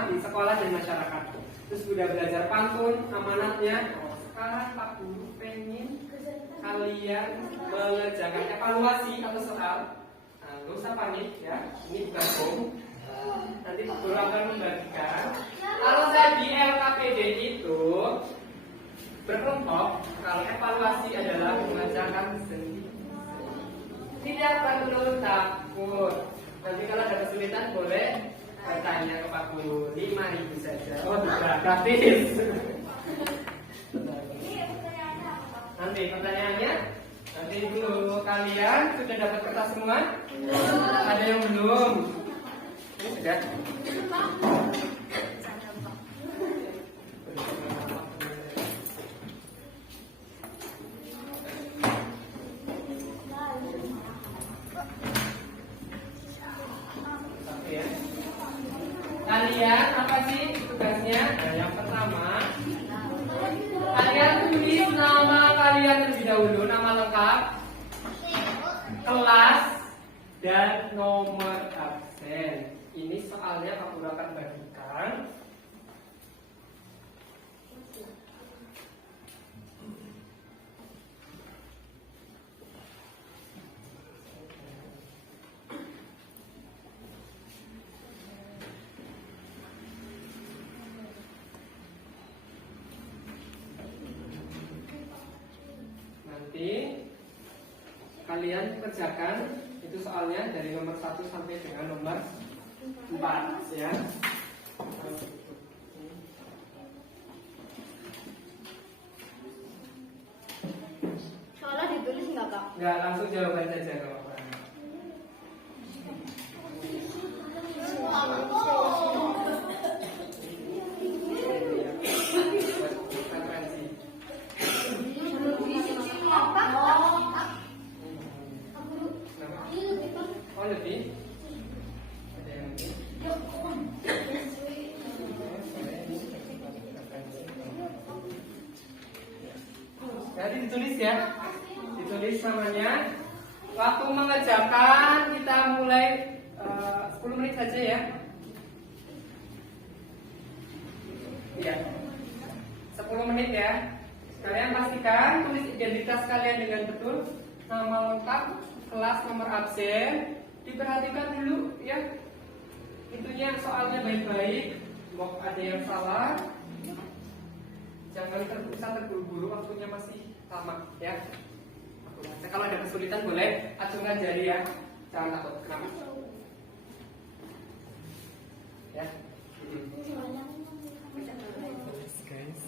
di sekolah dan masyarakat. Terus sudah belajar pantun, amanatnya. Oh, sekarang Pak Guru pengen kalian mengerjakan evaluasi atau soal. Nah, nggak usah panik ya, ini bukan bom. Nanti Pak Guru akan membagikan. Kalau saya di LKPD itu berkelompok, kalau evaluasi adalah mengerjakan sendiri. Tidak perlu takut. Nanti kalau ada kesulitan boleh bertanya ke Pak Guru. 5.000 saja. Oh tidak, gratis. Nanti pertanyaannya. Nanti dulu kalian sudah dapat kertas semua? Ada yang belum? Ini sudah. Kalian apa sih tugasnya? Nah, yang pertama, kalian tulis nama kalian terlebih dahulu, nama lengkap, kelas, dan nomor absen. Ini soalnya Pak Guru akan bagikan. Nanti kalian kerjakan itu soalnya dari nomor 1 sampai dengan nomor 4 ya. Soalnya ditulis nggak kak? Enggak, langsung jawaban saja kalau apa. Oh lebih? Ada yang lebih? Jadi ditulis ya, ditulis namanya. Waktu mengerjakan kita mulai 10 menit saja ya. Iya, 10 menit ya. Kalian pastikan tulis identitas kalian dengan betul, nama lengkap, kelas, nomor absen. Diperhatikan dulu ya. Itunya soalnya baik-baik. Mau ada yang salah. Jangan terburu-buru, waktunya masih lama ya. Kalau ada kesulitan boleh acungkan jari ya. Jangan takut. Kenapa? Ya. Guys.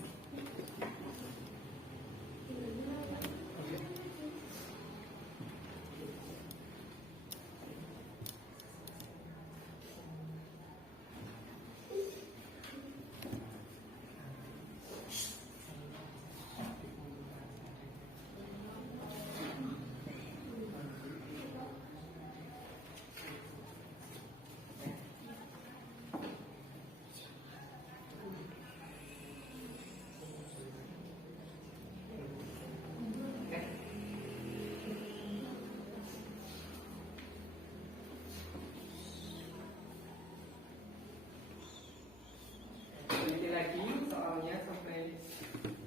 Teliti lagi soalnya sampai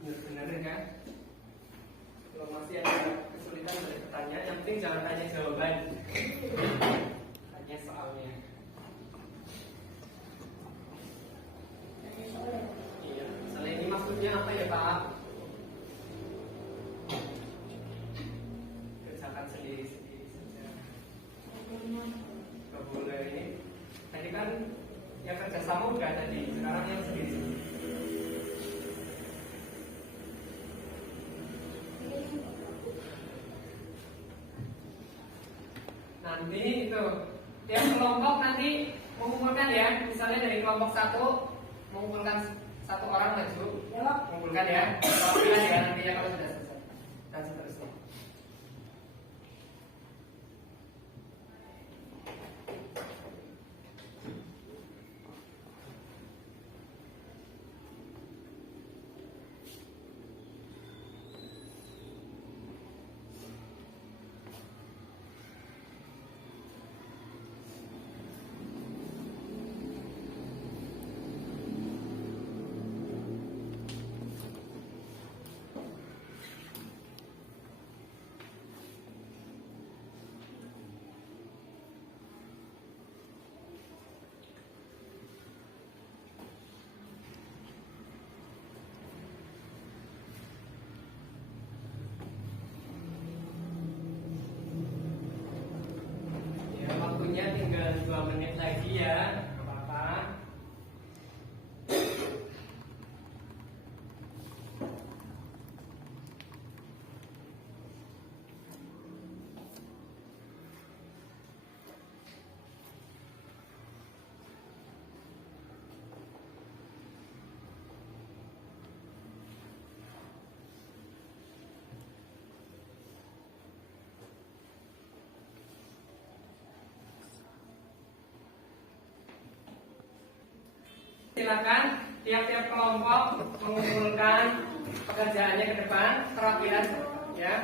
benar-benar kan. Kalau masih ada kesulitan boleh bertanya. Yang penting jangan tanya jawaban. Tanya soalnya. Iya. Misalnya ini maksudnya apa ya Pak? Nanti itu tiap kelompok nanti mengumpulkan ya. Misalnya dari kelompok 1 mengumpulkan 1 orang maju, mengumpulkan ya. Perwakilan ya nantinya kalau sudah selesai. Dan seterusnya. Waktunya tinggal 2 menit lagi ya, nggak apa-apa. Silakan tiap-tiap kelompok mengumpulkan pekerjaannya ke depan, perwakilan ya.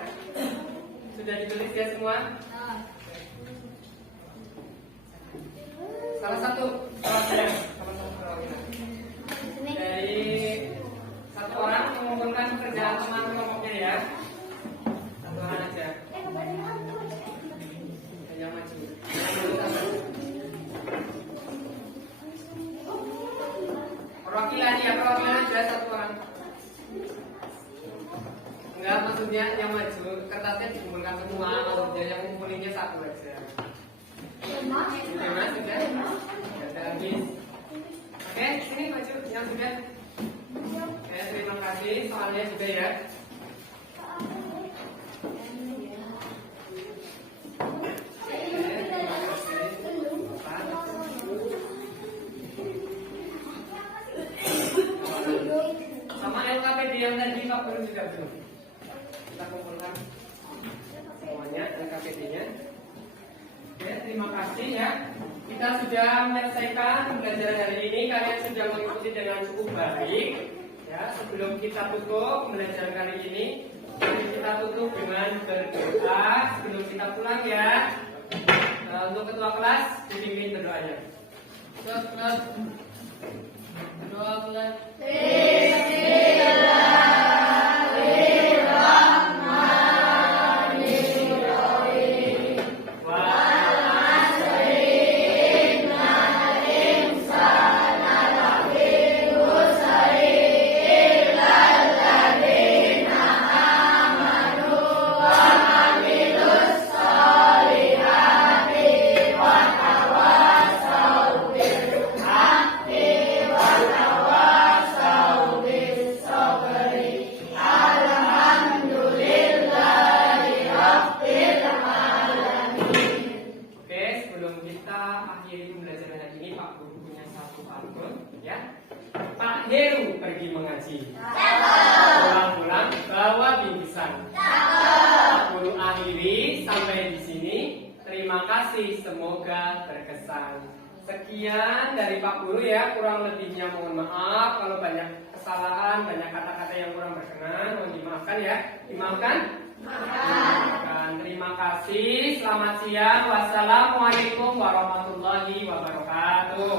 Sudah ditulis ya semua? Salah satu perwakilan, dari 1 orang mengumpulkan pekerjaan teman kelompoknya ya. 1 orang aja. Hanya maju. Perwakilan ya, perwakilan aja 1 orang. Enggak, maksudnya yang maju kertasnya dikumpulkan semua, maksudnya yang ngumpulinnya 1 aja. Sudah mas, sudah? Sudah habis. Oke, sini maju yang sudah. Oke, terima kasih soalnya juga ya. Sama LKPD yang tadi Pak Guru juga belum. Kita kumpulkan semuanya LKPD-nya. Oke, terima kasih ya. Kita sudah menyelesaikan pembelajaran hari ini. Kalian sudah mengikuti dengan cukup baik. Ya, sebelum kita tutup pembelajaran kali ini, mari kita tutup dengan berdoa sebelum kita pulang ya. Untuk ketua kelas dipimpin berdoanya. Ketua kelas berdoa kelas. Pak Heru pergi mengaji. Pulang-pulang bawa bingkisan. Pak Guru akhiri sampai di sini. Terima kasih, semoga berkesan. Sekian dari Pak Guru ya, kurang lebihnya mohon maaf kalau banyak kesalahan, banyak kata-kata yang kurang berkenan, mohon dimaafkan ya. Dimaafkan? Dimaafkan. Terima kasih. Selamat siang. Wassalamualaikum warahmatullahi wabarakatuh.